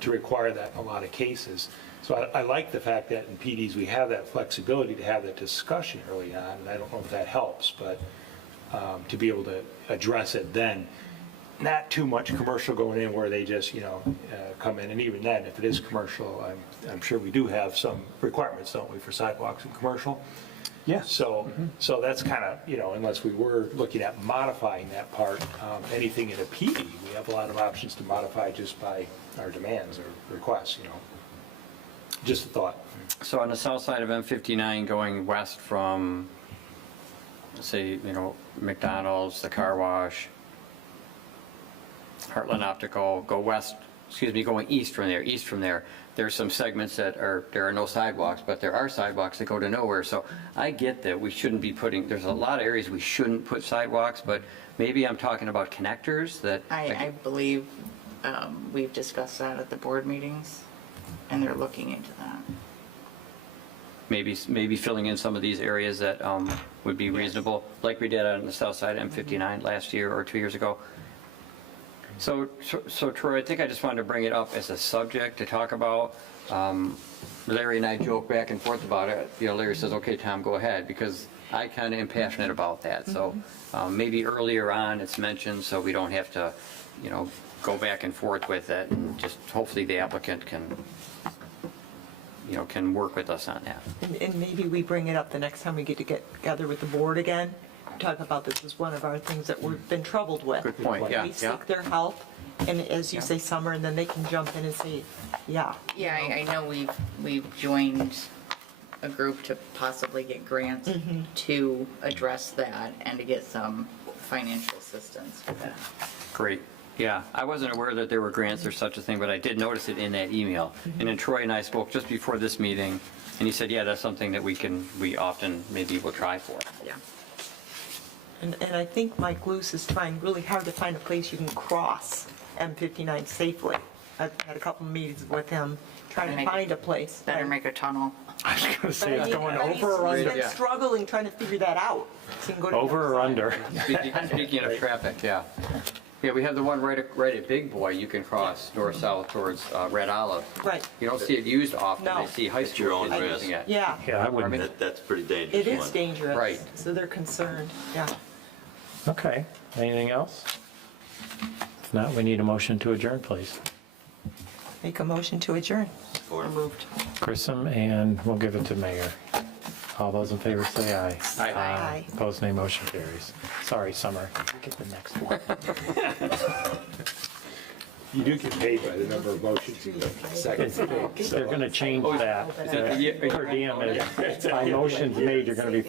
to require that in a lot of cases. So I like the fact that in PDs we have that flexibility to have that discussion early on, and I don't know if that helps, but to be able to address it then. Not too much commercial going in where they just, you know, come in, and even then, if it is commercial, I'm sure we do have some requirements, don't we, for sidewalks and commercial? Yeah. So that's kind of, you know, unless we were looking at modifying that part, anything in a PD, we have a lot of options to modify just by our demands or requests, you know. Just a thought. So on the south side of M59 going west from, say, you know, McDonald's, the car wash, Heartland Optical, going east from there, there's some segments that there are no sidewalks, but there are sidewalks that go to nowhere. So I get that we shouldn't be there's a lot of areas we shouldn't put sidewalks, but maybe I'm talking about connectors that. I believe we've discussed that at the board meetings, and they're looking into that. Maybe filling in some of these areas that would be reasonable, like we did on the south side of M59 last year or 2 years ago. So Troy, I think I just wanted to bring it up as a subject to talk about, Larry and I joke back and forth about it. You know, Larry says, okay, Tom, go ahead, because I kind of am passionate about that. So maybe earlier on it's mentioned, so we don't have to, you know, go back and forth with it. And just hopefully the applicant can, you know, can work with us on that. And maybe we bring it up the next time we get together with the board again, talk about this as one of our things that we've been troubled with. Good point, yeah, We yeah. seek their help, and as you Yeah. say, Summer, and then they can jump in and say, yeah. Yeah, I know we've joined a group to possibly get grants to address that and to get some financial assistance with that. Great. Yeah, I wasn't aware that there were grants or such a thing, but I did notice it in that email. And then Troy and I spoke just before this meeting, and he said, yeah, that's something that we often maybe will try for. Yeah. And I think Mike Luce is trying really hard to find a place you can cross M59 safely. I've had a couple meetings with him, trying to find a place. Better make a tunnel. I was going to say, it's going But over or He's under? been struggling trying to figure that out. So you can go to the Over or other side. under? Speaking of traffic, yeah. Yeah, we have the one right at Big Boy, you can cross north-south towards Red Olive. Right. You don't see it used often. No. I see high At your school own kids risk. using it. Yeah, Yeah, I wouldn't. That's pretty dangerous. it is one. dangerous. Right. So they're concerned, yeah. Okay, anything else? If not, we need a motion to adjourn, please. Make a motion to adjourn. Or- Moved. Grissom, and we'll give it to Mayor. All those in favor say aye. Aye. Opposed, nay, motion carries. Sorry, Summer. You get the next one. You do get paid by the number of motions you second. They're going to change that. Is that the- Per diem is, by motions made, you're going to be